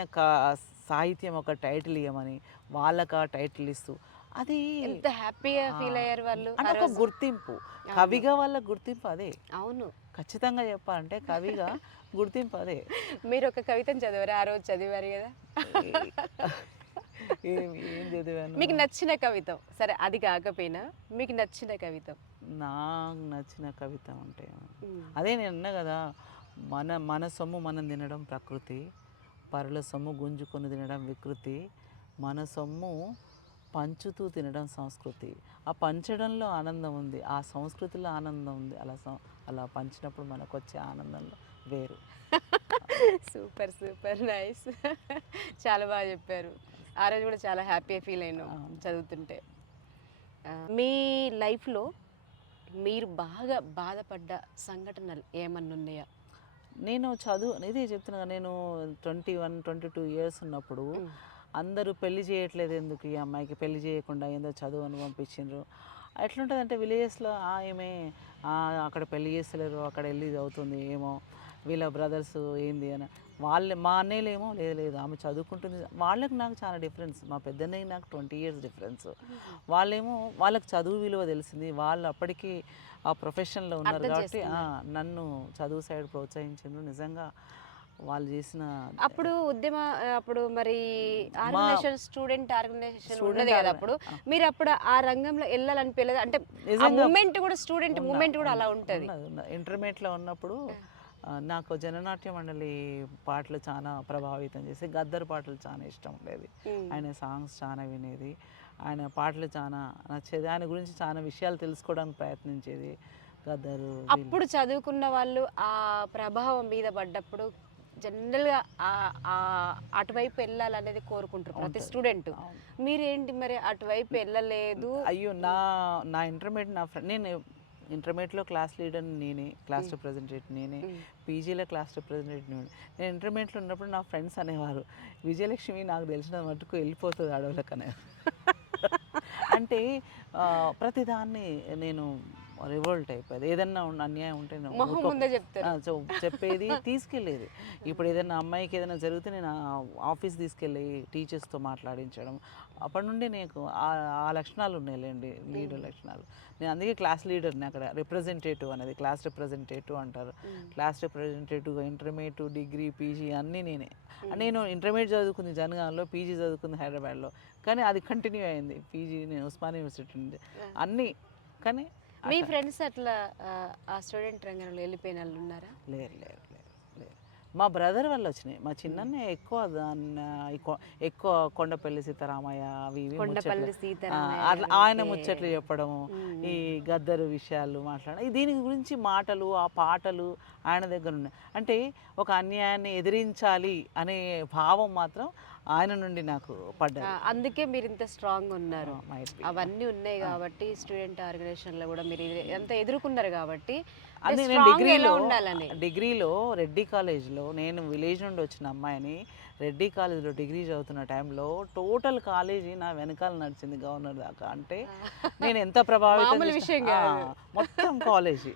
సాహిత్యం ఒక టైటిల్ ఇవ్వమని వాళ్ళకి ఆ టైటిల్ ఇస్తూ, అది ఎంత హ్యాపీగా ఫీల్ అయ్యారు వాళ్ళు అంటే ఒక గుర్తింపు. కవిగా వాళ్ళ గుర్తింపు అదే. అవును, ఖచ్చితంగా చెప్పాలంటే కవిగా గుర్తింపు అదే. మీరు ఒక కవితను చదివారు, ఆ రోజు చదివారు కదా. ఏం చదివాను? మీకు నచ్చిన కవిత, సరే అది కాకపోయినా మీకు నచ్చిన కవిత. నాకు నచ్చిన కవిత అంటే అదే నేను అన్నా కదా, మన సొమ్ము మనం తినడం ప్రకృతి, పరుల సొమ్ము గుంజుకొని తినడం వికృతి, మన సొమ్ము పంచుతూ తినడం సంస్కృతి. ఆ పంచడంలో ఆనందం ఉంది, ఆ సంస్కృతిలో ఆనందం ఉంది. అలా పంచినప్పుడు మనకు వచ్చే ఆనందంలో వేరు. Super super nice. చాలా బాగా చెప్పారు. ఆ రోజు కూడా చాలా హ్యాపీగా ఫీల్ అయినాం చదువుతుంటే. మీ లైఫ్లో మీరు బాగా బాధపడ్డ సంఘటనలు ఏమన్నా ఉన్నాయా? నేను ఇదే చెప్తున్నా కదా, నేను 21-22 ఇయర్స్ ఉన్నప్పుడు అందరూ పెళ్లి చేయట్లేదు, ఎందుకు ఈ అమ్మాయికి పెళ్లి చేయకుండా ఏందో చదువు అని పంపించిండ్రు. ఎట్లుంటుందంటే విలేజెస్లో ఏమే అక్కడ పెళ్లి చేస్తలేరు, అక్కడ వెళ్ళి చదువుతుంది ఏమో, వీళ్ళ బ్రదర్స్ ఏంది అని. మా అన్నయ్యలు ఏమో లేదు లేదు ఆమె చదువుకుంటుంది. వాళ్ళకి నాకు చాలా డిఫరెన్స్, మా పెద్దన్నయ్య నాకు 20 ఇయర్స్ డిఫరెన్స్. వాళ్ళేమో వాళ్ళకి చదువు విలువ తెలిసింది, వాళ్ళు అప్పటికి ఆ ప్రొఫెషన్లో ఉన్నారు కాబట్టి నన్ను చదువు సైడ్ ప్రోత్సహించారు. నిజంగా వాళ్ళు చేసిన అప్పుడు మరి ఆర్గనైజేషన్, స్టూడెంట్ ఆర్గనైజేషన్ ఉన్నది కదా, అప్పుడు మీరు అప్పుడు ఆ రంగంలో వెళ్ళాలనిపించలేదు అంటే? మూమెంట్ కూడా స్టూడెంట్ మూమెంట్ కూడా అలా ఉంటుంది. ఇంటర్మీడియట్లో ఉన్నప్పుడు నాకు జననాట్య మండలి పాటలు చాలా ప్రభావితం చేసి, గద్దర్ పాటలు చాలా ఇష్టం ఉండేది, ఆయన సాంగ్స్ చాలా వినేది, ఆయన పాటలు చాలా నచ్చేది, ఆయన గురించి చాలా విషయాలు తెలుసుకోవడానికి ప్రయత్నించేది. గద్దరు అప్పుడు చదువుకున్న వాళ్ళు ఆ ప్రభావం మీద పడ్డప్పుడు జనరల్గా అటువైపు వెళ్ళాలనేది కోరుకుంటారు ప్రతి స్టూడెంట్. మీరేంటి మరి అటువైపు వెళ్ళలేదు? అయ్యో, నా ఇంటర్మీడియట్ నా ఫ్రెండ్, నేను ఇంటర్మీడియట్లో క్లాస్ లీడర్ నేనే, క్లాస్ రిప్రజెంటేటివ్ నేనే, పీజీలో క్లాస్ రిప్రజెంటేటివ్ నేనే. నేను ఇంటర్మీడియట్లో ఉన్నప్పుడు నా ఫ్రెండ్స్ అనేవారు, విజయలక్ష్మి నాకు తెలిసిన మటుకు వెళ్ళిపోతుంది అడవులకనే. అంటే ప్రతిదాన్ని నేను రివోల్ట్ అయిపోయేది. ఏదన్నా అన్యాయం ఉంటే చెప్పేది, తీసుకెళ్ళేది. ఇప్పుడు ఏదైనా అమ్మాయికి ఏదైనా జరిగితే నేను ఆఫీస్ తీసుకెళ్ళి టీచర్స్తో మాట్లాడించడం, అప్పటి నుండి నీకు ఆ లక్షణాలు ఉన్నాయిలేండి, లీడర్ లక్షణాలు. నేను అందుకే క్లాస్ లీడర్ని అక్కడ, రిప్రజెంటేటివ్ అనేది, క్లాస్ రిప్రజెంటేటివ్ అంటారు. క్లాస్ రిప్రజెంటేటివ్గా ఇంటర్మీడియట్, డిగ్రీ, పీజీ అన్నీ నేనే. నేను ఇంటర్మీడియట్ చదువుకుంది జనగాంలో, పీజీ చదువుకుంది హైదరాబాద్లో, కానీ అది కంటిన్యూ అయింది. పీజీ నేను ఉస్మానియా యూనివర్సిటీ నుండి అన్నీ. కానీ మీ ఫ్రెండ్స్ అట్లా ఆ స్టూడెంట్ రంగంలో వెళ్ళిపోయిన వాళ్ళు ఉన్నారా? లేరు లేరు లేరు లేరు. మా బ్రదర్ వాళ్ళు వచ్చినాయి. మా చిన్ననే ఎక్కువ కొండపల్లి సీతారామయ్య అవి ఇవి అట్లా ఆయన ముచ్చట్లు చెప్పడము, ఈ గద్దరు విషయాలు మాట్లాడడం, దీని గురించి మాటలు, ఆ పాటలు ఆయన దగ్గర ఉన్నాయి. అంటే ఒక అన్యాయాన్ని ఎదిరించాలి అనే భావం మాత్రం ఆయన నుండి నాకు పడ్డది. అందుకే మీరు ఇంత స్ట్రాంగ్ ఉన్నారు. అవన్నీ ఉన్నాయి కాబట్టి స్టూడెంట్ ఆర్గనైజేషన్లో కూడా మీరు ఎంత ఎదుర్కొన్నారు కాబట్టి. నేను డిగ్రీలో రెడ్డి కాలేజ్లో, నేను విలేజ్ నుండి వచ్చిన అమ్మాయిని రెడ్డి కాలేజీలో డిగ్రీ చదువుతున్న టైంలో టోటల్ కాలేజీ నా వెనకాల నడిచింది గవర్నర్ దాకా. అంటే నేను ఎంత ప్రభావితం మామూలు విషయం కాదు. మొత్తం కాలేజీ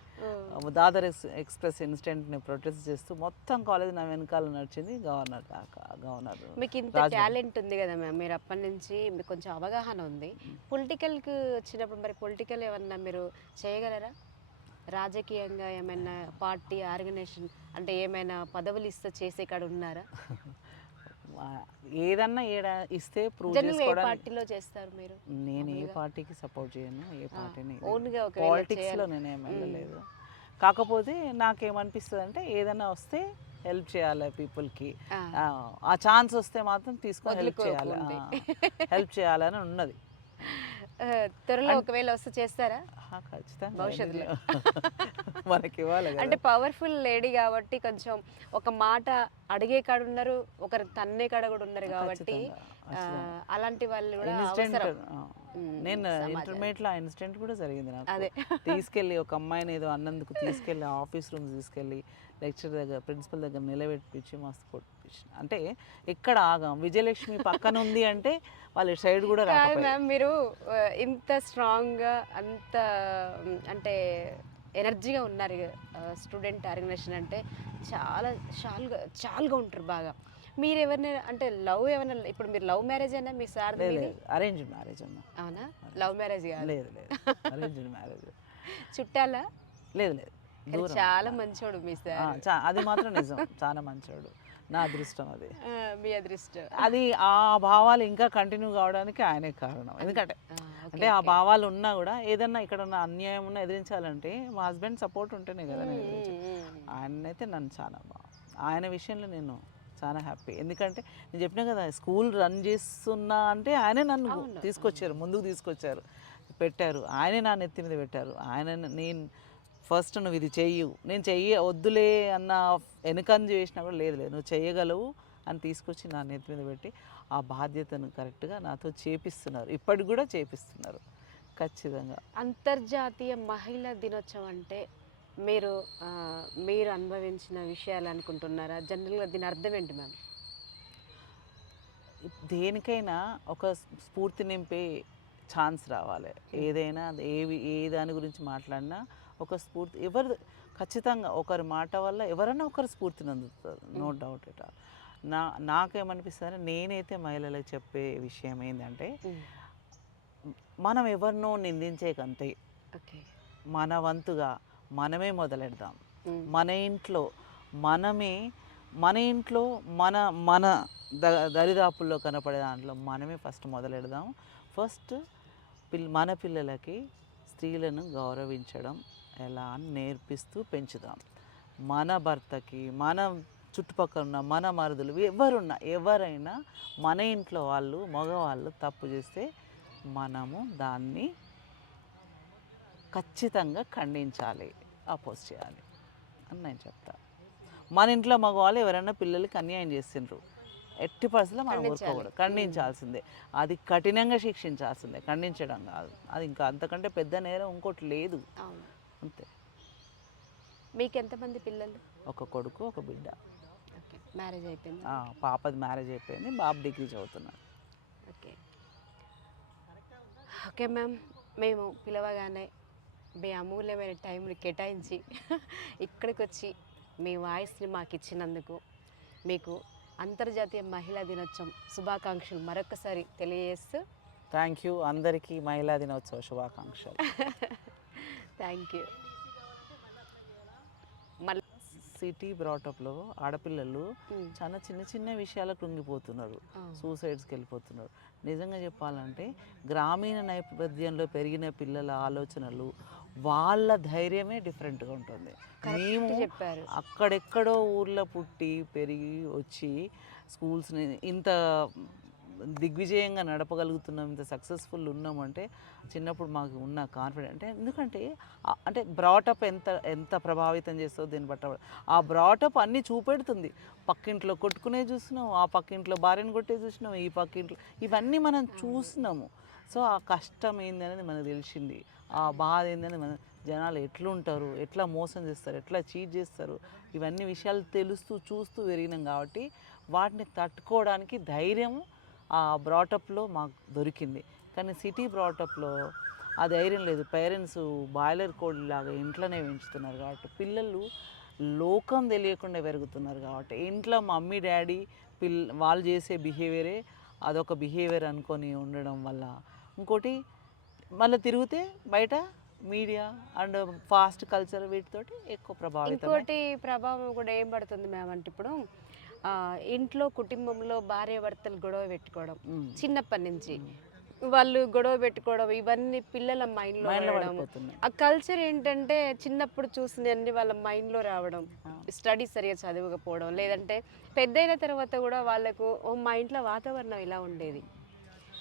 దాదర్ ఎక్స్ప్రెస్ ఇన్సిడెంట్ని ప్రొటెస్ట్ చేస్తూ మొత్తం కాలేజ్ నా వెనకాల నడిచింది గవర్నర్ దాకా. గవర్నర్ మీకు ఇంత టాలెంట్ ఉంది కదా మ్యామ్, మీరు అప్పటి నుంచి మీకు కొంచెం అవగాహన ఉంది. పొలిటికల్కి వచ్చినప్పుడు మరి పొలిటికల్ ఏమన్నా మీరు చేయగలరా? రాజకీయంగా ఏమైనా పార్టీ ఆర్గనైజేషన్ అంటే ఏమైనా పదవులు ఇస్తే చేసే కాడ ఉన్నారా? ఏదన్నా ఇస్తే ప్రూవ్ జనరల్గా ఏ చేసుకోవడానికి. పార్టీలో చేస్తారు మీరు? నేను ఏ పార్టీకి సపోర్ట్ చేయను, ఏ పార్టీని ఓన్గా ఒక పాలిటిక్స్లో నేనేం వెళ్ళలేదు. కాకపోతే నాకేమనిపిస్తుంది అంటే ఏదైనా వస్తే హెల్ప్ చేయాలి పీపుల్కి. ఆ ఛాన్స్ వస్తే మాత్రం తీసుకొని హెల్ప్ చేయాలి, హెల్ప్ చేయాలని ఉన్నది. త్వరలో ఒకవేళ వస్తే చేస్తారా ఖచ్చితంగా భవిష్యత్తులో? మనకి ఇవ్వాలి కదా. అంటే పవర్ఫుల్ లేడీ కాబట్టి కొంచెం ఒక మాట అడిగే కాడ ఉన్నారు, ఒకరు తన్నే కాడ కూడా ఉన్నారు కాబట్టి అలాంటి వాళ్ళు కూడా ఇన్సిడెంట్ అవసరం. నేను ఇంటర్మీడియట్లో ఆ ఇన్సిడెంట్ కూడా జరిగింది నాకు. తీసుకెళ్ళి ఒక అమ్మాయిని ఏదో అన్నందుకు తీసుకెళ్ళి ఆఫీస్ రూమ్ తీసుకెళ్ళి లెక్చర్ దగ్గర ప్రిన్సిపల్ దగ్గర నిలబెట్టించి మస్తు కొట్టించి. అంటే ఎక్కడ ఆగాం, విజయలక్ష్మి పక్కన ఉంది అంటే వాళ్ళ సైడ్ కూడా కాదు రాకపోయారు. మ్యామ్, మీరు ఇంత స్ట్రాంగ్గా అంత అంటే ఎనర్జీగా ఉన్నారు. స్టూడెంట్ ఆర్గనైజేషన్ అంటే చాలా చాలుగా ఉంటారు బాగా. మీరు ఎవరిని అంటే లవ్ ఏమైనా, ఇప్పుడు మీరు లవ్ మ్యారేజ్ అయినా మీ సార్? అరేంజ్ మ్యారేజ్ అన్న. అవునా? లవ్ మ్యారేజ్ కాదు? లేదు అరేంజ్ మ్యారేజ్. చుట్టాలా? లేదు చాలా మంచోడు మీ సార్. అది మాత్రం నిజం, చాలా మంచోడు. నా అదృష్టం అది. మీ అదృష్టం. అది ఆ భావాలు ఇంకా కంటిన్యూ కావడానికి ఆయనే కారణం. ఎందుకంటే అంటే ఆ భావాలు ఉన్నా కూడా ఏదన్నా ఇక్కడ ఉన్న అన్యాయం ఉన్నా ఎదిరించాలంటే మా హస్బెండ్ సపోర్ట్ ఉంటేనే కదా నేను ఆయనైతే నన్ను చాలా ఆయన విషయంలో నేను చాలా హ్యాపీ. ఎందుకంటే నేను చెప్పినా కదా, స్కూల్ రన్ చేస్తున్నా అంటే ఆయనే నన్ను తీసుకొచ్చారు, ముందుకు తీసుకొచ్చారు, పెట్టారు. ఆయనే నా నెత్తి మీద పెట్టారు. ఆయన నేను ఫస్ట్ నువ్వు ఇది చెయ్యు, నేను వద్దులే అన్న వెనుకంజ చేసినా కూడా లేదు నువ్వు చెయ్యగలవు అని తీసుకొచ్చి నా నెత్తి మీద పెట్టి ఆ బాధ్యతను కరెక్ట్గా నాతో చేపిస్తున్నారు, ఇప్పటికి కూడా చేపిస్తున్నారు ఖచ్చితంగా. అంతర్జాతీయ మహిళా దినోత్సవం అంటే మీరు మీరు అనుభవించిన విషయాలు అనుకుంటున్నారా? జనరల్గా దీని అర్థం ఏంటి మ్యామ్? దేనికైనా ఒక స్ఫూర్తి నింపే ఛాన్స్ రావాలి. ఏదైనా ఏ దాని గురించి మాట్లాడినా ఒక స్ఫూర్తి ఎవరు ఖచ్చితంగా ఒకరి మాట వల్ల ఎవరైనా ఒకరు స్ఫూర్తిని అందుతారు, నో డౌట్ ఎట్ ఆల్. నాకేమనిపిస్తుంది, నేనైతే మహిళలకు చెప్పే విషయం ఏంటంటే మనం ఎవరినో నిందించే కంటే మన వంతుగా మనమే మొదలెడదాం. మన ఇంట్లో మన మన దరిదాపుల్లో కనపడే దాంట్లో మనమే ఫస్ట్ మొదలెడదాం. ఫస్ట్ మన పిల్లలకి స్త్రీలను గౌరవించడం ఎలా అని నేర్పిస్తూ పెంచుదాం. మన భర్తకి, మన చుట్టుపక్కల ఉన్న మన మరుదులు ఎవరైనా మన ఇంట్లో వాళ్ళు మగవాళ్ళు తప్పు చేస్తే మనము దాన్ని ఖచ్చితంగా ఖండించాలి, అపోజ్ చేయాలి అని నేను చెప్తాను. మన ఇంట్లో మగవాళ్ళు ఎవరైనా పిల్లలకి అన్యాయం చేసిండ్రు, ఎట్టి పరిస్థితుల్లో మనం ఊరుకోకూడదు, ఖండించాల్సిందే. అది కఠినంగా శిక్షించాల్సిందే, ఖండించడం కాదు. అది ఇంకా అంతకంటే పెద్ద నేరం ఇంకోటి లేదు, అంతే. మీకు ఎంతమంది పిల్లలు? ఒక కొడుకు, ఒక బిడ్డ. మ్యారేజ్ అయిపోయింది? పాపది మ్యారేజ్ అయిపోయింది, బాబు డిగ్రీ చదువుతున్నాడు. ఓకే మ్యామ్, మేము పిలవగానే మీ అమూల్యమైన టైంని కేటాయించి ఇక్కడికి వచ్చి మీ వాయిస్ని మాకు ఇచ్చినందుకు మీకు అంతర్జాతీయ మహిళా దినోత్సవం శుభాకాంక్షలు మరొకసారి తెలియజేస్తూ. థ్యాంక్ యూ, అందరికీ మహిళా దినోత్సవ శుభాకాంక్షలు. Thank you. సిటీ బ్రాటప్లో ఆడపిల్లలు చాలా చిన్న చిన్న విషయాలకు కృంగిపోతున్నారు, సూసైడ్స్కి వెళ్ళిపోతున్నారు. నిజంగా చెప్పాలంటే గ్రామీణ నేపథ్యంలో పెరిగిన పిల్లల ఆలోచనలు, వాళ్ళ ధైర్యమే డిఫరెంట్గా ఉంటుంది. మేము అక్కడెక్కడో ఊర్లో పుట్టి పెరిగి వచ్చి స్కూల్స్ని ఇంత దిగ్విజయంగా నడపగలుగుతున్నాం, ఇంత సక్సెస్ఫుల్ ఉన్నామంటే చిన్నప్పుడు మాకు ఉన్న కాన్ఫిడెంట్. అంటే ఎందుకంటే అంటే బ్రాటప్ ఎంత ప్రభావితం చేస్తుందో దీన్ని బట్ట ఆ బ్రాటప్ అన్నీ చూపెడుతుంది. పక్కింట్లో కొట్టుకునే చూసినాం, ఆ పక్కింట్లో భార్యను కొట్టే చూసినాం, ఈ పక్కింట్లో ఇవన్నీ మనం చూసినాము. సో ఆ కష్టం ఏందనేది మనకు తెలిసింది, ఆ బాధ ఏందని మన జనాలు ఎట్లుంటారు, ఎట్లా మోసం చేస్తారు, ఎట్లా చీట్ చేస్తారు, ఇవన్నీ విషయాలు తెలుస్తూ చూస్తూ పెరిగినాం. కాబట్టి వాటిని తట్టుకోవడానికి ధైర్యం ఆ బ్రాటప్లో మాకు దొరికింది. కానీ సిటీ బ్రాటప్లో ఆ ధైర్యం లేదు. పేరెంట్స్ బాయిలర్ కోడిలాగా ఇంట్లోనే పెంచుతున్నారు కాబట్టి పిల్లలు లోకం తెలియకుండా పెరుగుతున్నారు కాబట్టి ఇంట్లో మమ్మీ డాడీ వాళ్ళు చేసే బిహేవియరే అదొక బిహేవియర్ అనుకొని ఉండడం వల్ల, ఇంకోటి మళ్ళీ తిరిగితే బయట మీడియా అండ్ ఫాస్ట్ కల్చర్ వీటితోటి ఎక్కువ ప్రభావితం. ఇంకోటి ప్రభావం కూడా ఏం పడుతుంది మ్యామ్ అంటే ఇప్పుడు ఇంట్లో కుటుంబంలో భార్యాభర్తలు గొడవ పెట్టుకోవడం చిన్నప్పటి నుంచి వాళ్ళు గొడవ పెట్టుకోవడం ఇవన్నీ పిల్లల మైండ్లో రావడం. ఆ కల్చర్ ఏంటంటే చిన్నప్పుడు చూసినవన్నీ వాళ్ళ మైండ్లో రావడం, స్టడీ సరిగా చదవకపోవడం, లేదంటే పెద్దయిన తర్వాత కూడా వాళ్ళకు మా ఇంట్లో వాతావరణం ఇలా ఉండేది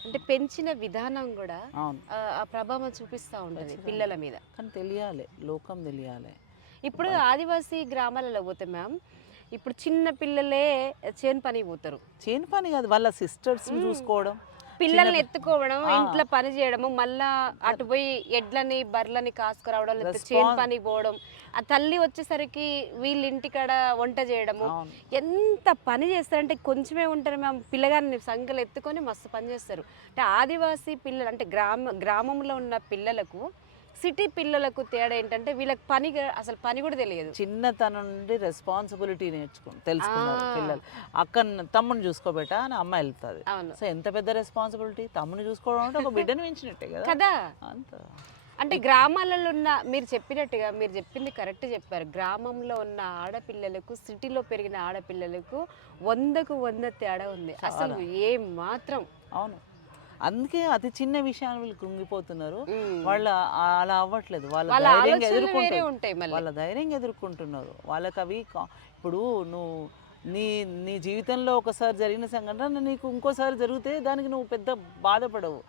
అంటే పెంచిన విధానం కూడా ఆ ప్రభావం చూపిస్తూ ఉంటుంది పిల్లల మీద. కానీ తెలియాలి, లోకం తెలియాలి. ఇప్పుడు ఆదివాసీ గ్రామాలలో పోతే మ్యామ్ ఇప్పుడు చిన్న పిల్లలే చేను పని పోతారు. చేను పని కాదు, వాళ్ళ సిస్టర్స్ చూసుకోవడం, పిల్లల్ని ఎత్తుకోవడం, ఇంట్లో పని చేయడము, మళ్ళా అటు పోయి ఎడ్లని బర్రెలని కాసుకురావడం, లేకపోతే చేను పని పోవడం, ఆ తల్లి వచ్చేసరికి వీళ్ళ ఇంటికాడ వంట చేయడము, ఎంత పని చేస్తారంటే కొంచెమే ఉంటారు మేము పిల్లగారిని సంఖ్యలు ఎత్తుకొని మస్తు పని చేస్తారు. అంటే ఆదివాసీ పిల్లలు అంటే గ్రామంలో ఉన్న పిల్లలకు సిటీ పిల్లలకు తేడా ఏంటంటే వీళ్ళకి అసలు పని కూడా తెలియదు. చిన్నతనం నుండి రెస్పాన్సిబిలిటీ తెలుసుకున్నారు పిల్లలు. తమ్ముని చూసుకోబెట్టా అని అమ్మ వెళ్తుంది. సో ఎంత పెద్ద రెస్పాన్సిబిలిటీ, తమ్ముని చూసుకోవడం అంటే ఒక బిడ్డను పెంచినట్టే కదా. అంత అంటే గ్రామాలలో ఉన్న మీరు చెప్పినట్టుగా మీరు చెప్పింది కరెక్ట్ చెప్పారు. గ్రామంలో ఉన్న ఆడపిల్లలకు సిటీలో పెరిగిన ఆడపిల్లలకు 100కు 100 తేడా ఉంది అసలు ఏం మాత్రం. అవును, అందుకే అతి చిన్న విషయాన్ని వీళ్ళు కృంగిపోతున్నారు. వాళ్ళు అలా అవ్వట్లేదు, వాళ్ళ ధైర్యంగా ఎదుర్కొంటున్నారు. వాళ్ళకి అవి ఇప్పుడు నువ్వు నీ జీవితంలో ఒకసారి జరిగిన సంఘటన నీకు ఇంకోసారి జరిగితే దానికి నువ్వు పెద్ద బాధపడవు.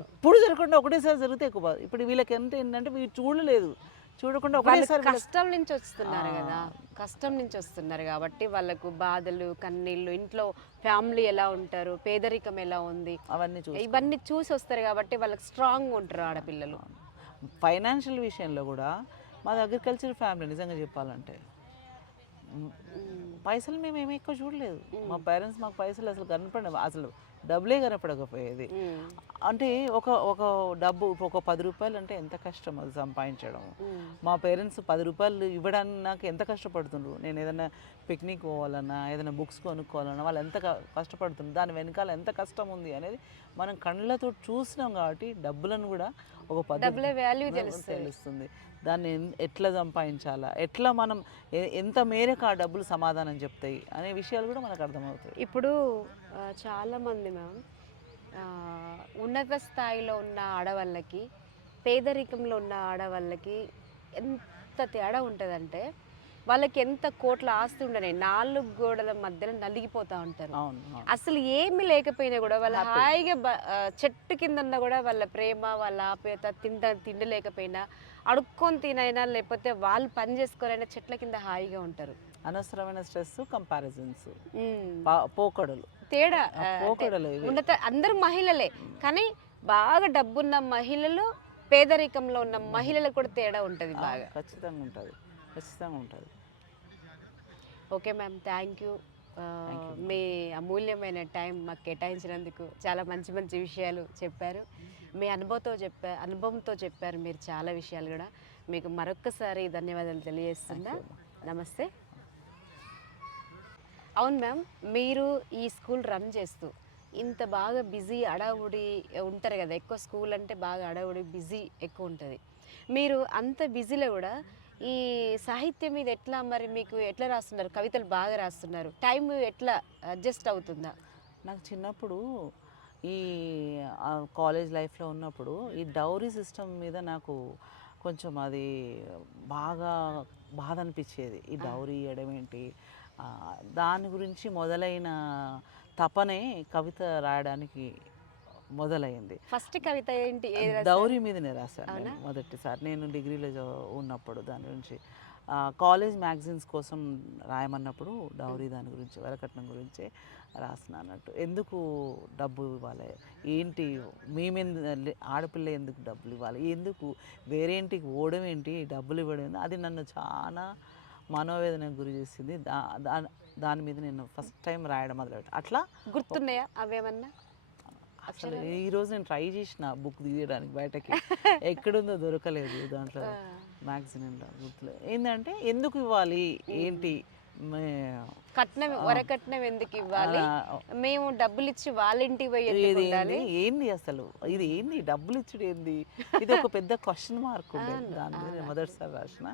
ఎప్పుడు జరగకుండా ఒకటేసారి జరిగితే ఎక్కువ బాధ. ఇప్పుడు వీళ్ళకి ఏంటంటే వీళ్ళు చూడకుండా ఒకటేసారి కష్టం నుంచి వస్తున్నారు కదా, కష్టం నుంచి వస్తున్నారు కాబట్టి వాళ్ళకు బాధలు కన్నీళ్ళు, ఇంట్లో ఫ్యామిలీ ఎలా ఉంటారు, పేదరికం ఎలా ఉంది, ఇవన్నీ చూసి వస్తారు కాబట్టి వాళ్ళకి స్ట్రాంగ్ ఉంటారు ఆడపిల్లలు. ఫైనాన్షియల్ విషయంలో కూడా మాది అగ్రికల్చర్ ఫ్యామిలీ. నిజంగా చెప్పాలంటే పైసలు మేము ఏమీ ఎక్కువ చూడలేదు. మా పేరెంట్స్ మాకు పైసలు అసలు అసలు డబ్బులే కనపడకపోయేది. అంటే ఒక డబ్బు ఒక 10 రూపాయలు అంటే ఎంత కష్టం అది సంపాదించడం. మా పేరెంట్స్ 10 రూపాయలు ఇవ్వడానికి నాకు ఎంత కష్టపడుతుండ్రు. నేను ఏదైనా పిక్నిక్ పోవాలన్నా, ఏదైనా బుక్స్ కొనుక్కోవాలన్నా వాళ్ళు ఎంత కష్టపడుతుండ్రు, దాని వెనకాల ఎంత కష్టం ఉంది అనేది మనం కళ్ళతో చూసినాం కాబట్టి డబ్బులను కూడా ఒక పద్ధతి వాల్యూ తెలుస్తుంది. దాన్ని ఎట్లా సంపాదించాలా, ఎట్లా మనం ఎంత మేరకు ఆ డబ్బులు సమాధానం చెప్తాయి అనే విషయాలు కూడా మనకు అర్థమవుతాయి. ఇప్పుడు చాలామంది మ్యామ్ ఉన్నత స్థాయిలో ఉన్న ఆడవాళ్ళకి పేదరికంలో ఉన్న ఆడవాళ్ళకి ఎంత తేడా ఉంటుందంటే వాళ్ళకి ఎంత కోట్ల ఆస్తి ఉండనే 4 గోడల మధ్యలో నలిగిపోతూ ఉంటారు. అసలు ఏమి లేకపోయినా కూడా వాళ్ళ హాయిగా చెట్టు కింద ఉన్నా కూడా వాళ్ళ ప్రేమ వాళ్ళ ఆప్యాయత తిండి లేకపోయినా అడుక్కొని తినైనా లేకపోతే వాళ్ళు పని చేసుకోరైనా చెట్ల కింద హాయిగా ఉంటారు. అనవసరమైన స్ట్రెస్, కంపారిజన్స్, పోకడలు, తేడా ఉన్నత అందరూ మహిళలే కానీ బాగా డబ్బున్న మహిళలు పేదరికంలో ఉన్న మహిళలకు కూడా తేడా ఉంటుంది బాగా. ఖచ్చితంగా ఉంటుంది. Okay ma'am, thank you. మీ అమూల్యమైన టైం మాకు కేటాయించినందుకు చాలా మంచి మంచి విషయాలు చెప్పారు. మీ అనుభవంతో చెప్పారు మీరు చాలా విషయాలు కూడా. మీకు మరొక్కసారి ధన్యవాదాలు తెలియజేస్తుందా. నమస్తే. అవును మ్యామ్, మీరు ఈ స్కూల్ రన్ చేస్తూ ఇంత బాగా బిజీ అడావుడి ఉంటారు కదా, ఎక్కువ స్కూల్ అంటే బాగా అడావుడి బిజీ ఎక్కువ ఉంటుంది. మీరు అంత బిజీలో కూడా ఈ సాహిత్యం మీద ఎట్లా మరి మీకు ఎట్లా రాస్తున్నారు? కవితలు బాగా రాస్తున్నారు, టైం ఎట్లా అడ్జస్ట్ అవుతుందా? నాకు చిన్నప్పుడు ఈ కాలేజ్ లైఫ్లో ఉన్నప్పుడు ఈ డౌరీ సిస్టమ్ మీద నాకు కొంచెం అది బాగా బాధ అనిపించేది. ఈ డౌరీ ఇవ్వడం ఏంటి, దాని గురించి మొదలైన తపనే కవిత రాయడానికి మొదలైంది. ఫస్ట్ కవిత ఏంటి? డౌరీ మీదనే రాశాను మొదటిసారి. నేను డిగ్రీలో ఉన్నప్పుడు దాని గురించి కాలేజ్ మ్యాగజైన్స్ కోసం రాయమన్నప్పుడు డౌరీ దాని గురించి వరకట్నం గురించి రాసిన అన్నట్టు. ఎందుకు డబ్బు ఇవ్వాలి, ఏంటి మేమెందు ఆడపిల్ల ఎందుకు డబ్బులు ఇవ్వాలి, ఎందుకు వేరేంటికి పోవడం ఏంటి, డబ్బులు ఇవ్వడం, అది నన్ను చాలా మనోవేదనకు గురి చేసింది. దాని మీద నేను ఫస్ట్ టైం రాయడం మొదలుపెట్టాను. అట్లా గుర్తున్నాయా అవేమన్నా? అసలు ఈరోజు నేను ట్రై చేసిన బుక్ తీయడానికి బయటకి, ఎక్కడుందో దొరకలేదు దాంట్లో మ్యాగజైన్లో, గుర్తులేదు. ఏంటంటే ఎందుకు ఇవ్వాలి ఏంటి, కట్నం, వరకట్నం ఎందుకు ఇవ్వాలి, మేము డబ్బులు ఇచ్చి వాళ్ళ ఇంటికి పోయి ఎందుకు ఇది ఉండాలి? ఏంది అసలు, ఇది ఏంది డబ్బులు ఇచ్చుడు ఏంది, ఇది ఒక పెద్ద క్వశ్చన్ మార్క్ ఉండేది దాని మీద. నేను మొదటిసారి రాసిన.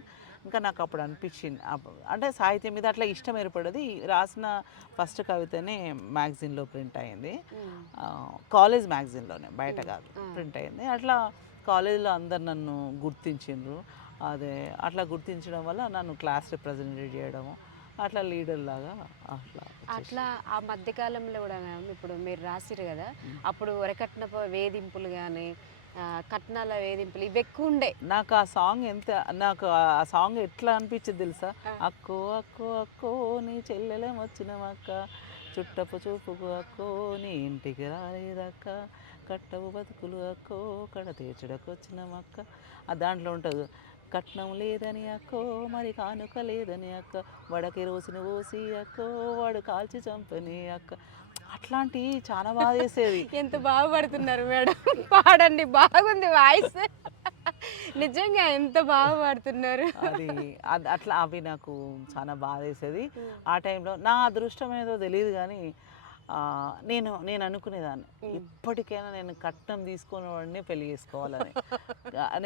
ఇంకా నాకు అప్పుడు అనిపించింది, అంటే సాహిత్యం మీద అట్లా ఇష్టం ఏర్పడది. రాసిన ఫస్ట్ కవితనే మ్యాగజైన్లో ప్రింట్ అయింది, కాలేజ్ మ్యాగజైన్లోనే, బయట కాదు, ప్రింట్ అయింది. అట్లా కాలేజీలో అందరు నన్ను గుర్తించిండ్రు. అదే అట్లా గుర్తించడం వల్ల నన్ను క్లాస్ రిప్రజెంటేటివ్ చేయడము, అట్లా లీడర్ లాగా అట్లా అట్లా ఆ మధ్యకాలంలో కూడా మ్యామ్ ఇప్పుడు మీరు రాసిరు కదా, అప్పుడు వరకట్నపు వేధింపులు కానీ కట్నాల వేధింపులు ఇవి ఎక్కువ ఉండే. నాకు ఆ సాంగ్ నాకు ఆ సాంగ్ ఎట్లా అనిపించింది తెలుసా, అక్కో అక్కో అక్కో నీ చెల్లెలం వచ్చినవక్క, చుట్టపు చూపుకు అక్కో నీ ఇంటికి రాలేదక్క, కట్టవు బతుకులు అక్కో కడ తీర్చడకు వచ్చినవక్క. ఆ దాంట్లో ఉంటుంది, కట్నం లేదని అక్కో మరి కానుక లేదని అక్క, వడకి రోజును పోసి అక్కో వాడు కాల్చి చంపని అక్క. అట్లాంటివి చాలా బాగా చేసేది. ఎంత బాగా పడుతున్నారు మేడం, పాడండి, బాగుంది వాయిస్, నిజంగా ఎంత బాగా పాడుతున్నారు. అట్లా అవి నాకు చాలా బాధ వేసేది. ఆ టైంలో నా అదృష్టం ఏదో తెలియదు కానీ నేను అనుకునేదాన్ని, ఇప్పటికైనా నేను కట్నం తీసుకునే వాడిని పెళ్లి చేసుకోవాలని.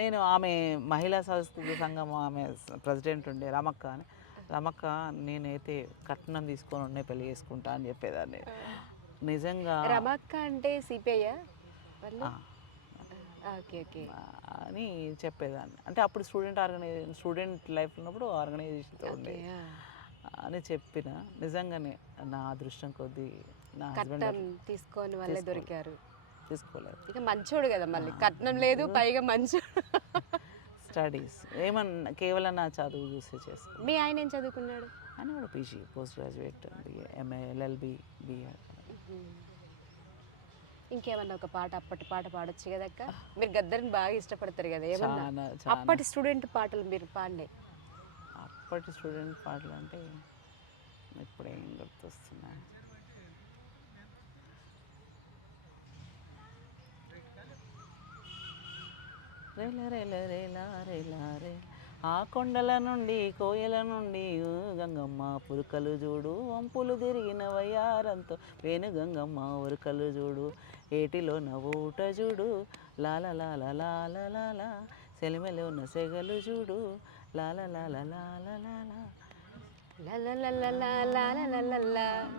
నేను ఆమె మహిళా సంస్కృతి సంఘం ఆమె ప్రెసిడెంట్ ఉండే రమక్క అని, రమక్క నేనైతే కట్నం తీసుకొని ఉండే పెళ్లి చేసుకుంటా అని చెప్పేదాన్ని. నిజంగా రమక్క అంటే సిపిఐ అని చెప్పేదాన్ని. అంటే అప్పుడు స్టూడెంట్ లైఫ్ ఉన్నప్పుడు ఆర్గనైజేషన్తో ఉండే అని చెప్పిన. నిజంగానే నా అదృష్టం కొద్దీ నా హస్బెండ్ తీసుకొని వాళ్ళే దొరికారు. తీసుకోలేదు, ఇక మంచోడు కదా, మళ్ళీ కట్నం లేదు, పైగా మంచోడు. స్టడీస్ ఏమన్నా కేవలం నా చదువు చూసే చేసుకో. మీ ఆయన ఏం చదువుకున్నాడు? అని కూడా PG, post graduate, MA, LLB, BA. ఇంకేమన్నా ఒక పాట, అప్పటి పాట పాడొచ్చు కదక్క, మీరు గద్దరిని బాగా ఇష్టపడతారు కదా, ఏమన్నా చాలా అప్పటి స్టూడెంట్ పాటలు మీరు పాడే. అప్పటి స్టూడెంట్ పాటలు అంటే ఇప్పుడు ఏం గుర్తొస్తున్నాయి. రేల రేల రేలా రేలా రే, ఆ కొండల నుండి కోయల నుండి గంగమ్మ పురుకలు చూడు, వంపులు తిరిగిన వయ్యారంతో వేణు గంగమ్మ ఉరుకలు చూడు, ఏటిలో నవ్వుట చూడు, లాల లాల లాల లాల, సెలిమెలోన సెగలు చూడు, లాల లాల లాల లాల.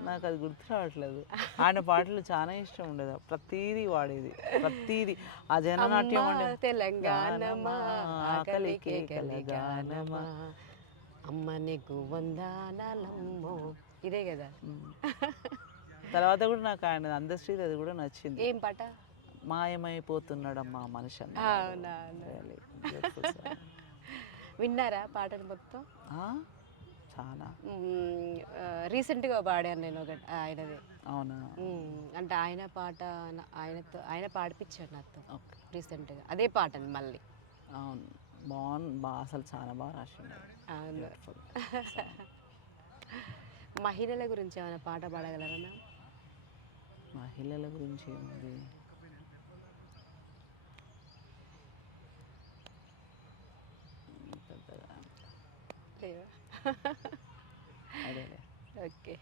నాకు అది గుర్తు రావట్లేదు. ఆయన పాటలు చాలా ఇష్టం ఉండేది, ప్రతీది వాడేది, ప్రతీది. ఆ జననాట్యం అంటే తెలంగాణమా ఆకలికే కలిగానమా అమ్మ నీకు వందనాలమ్మో, ఇదే కదా. తర్వాత కూడా నాకు ఆయన అందశ్రీది అది కూడా నచ్చింది. ఏం పాట? మాయమైపోతున్నాడమ్మా మనిషి. విన్నారా పాటలు మొత్తం? చాలా రీసెంట్గా పాడాను నేను ఒకటి ఆయనది. అవునా? అంటే ఆయన పాట ఆయన పాడిపించాడు నాతో రీసెంట్గా, అదే పాటని మళ్ళీ. అవును, అసలు చాలా బాగా రాసింది. అవును. మహిళల గురించి ఏమైనా పాట పాడగలరా? మహిళల గురించి ఏముంది, ఓకే.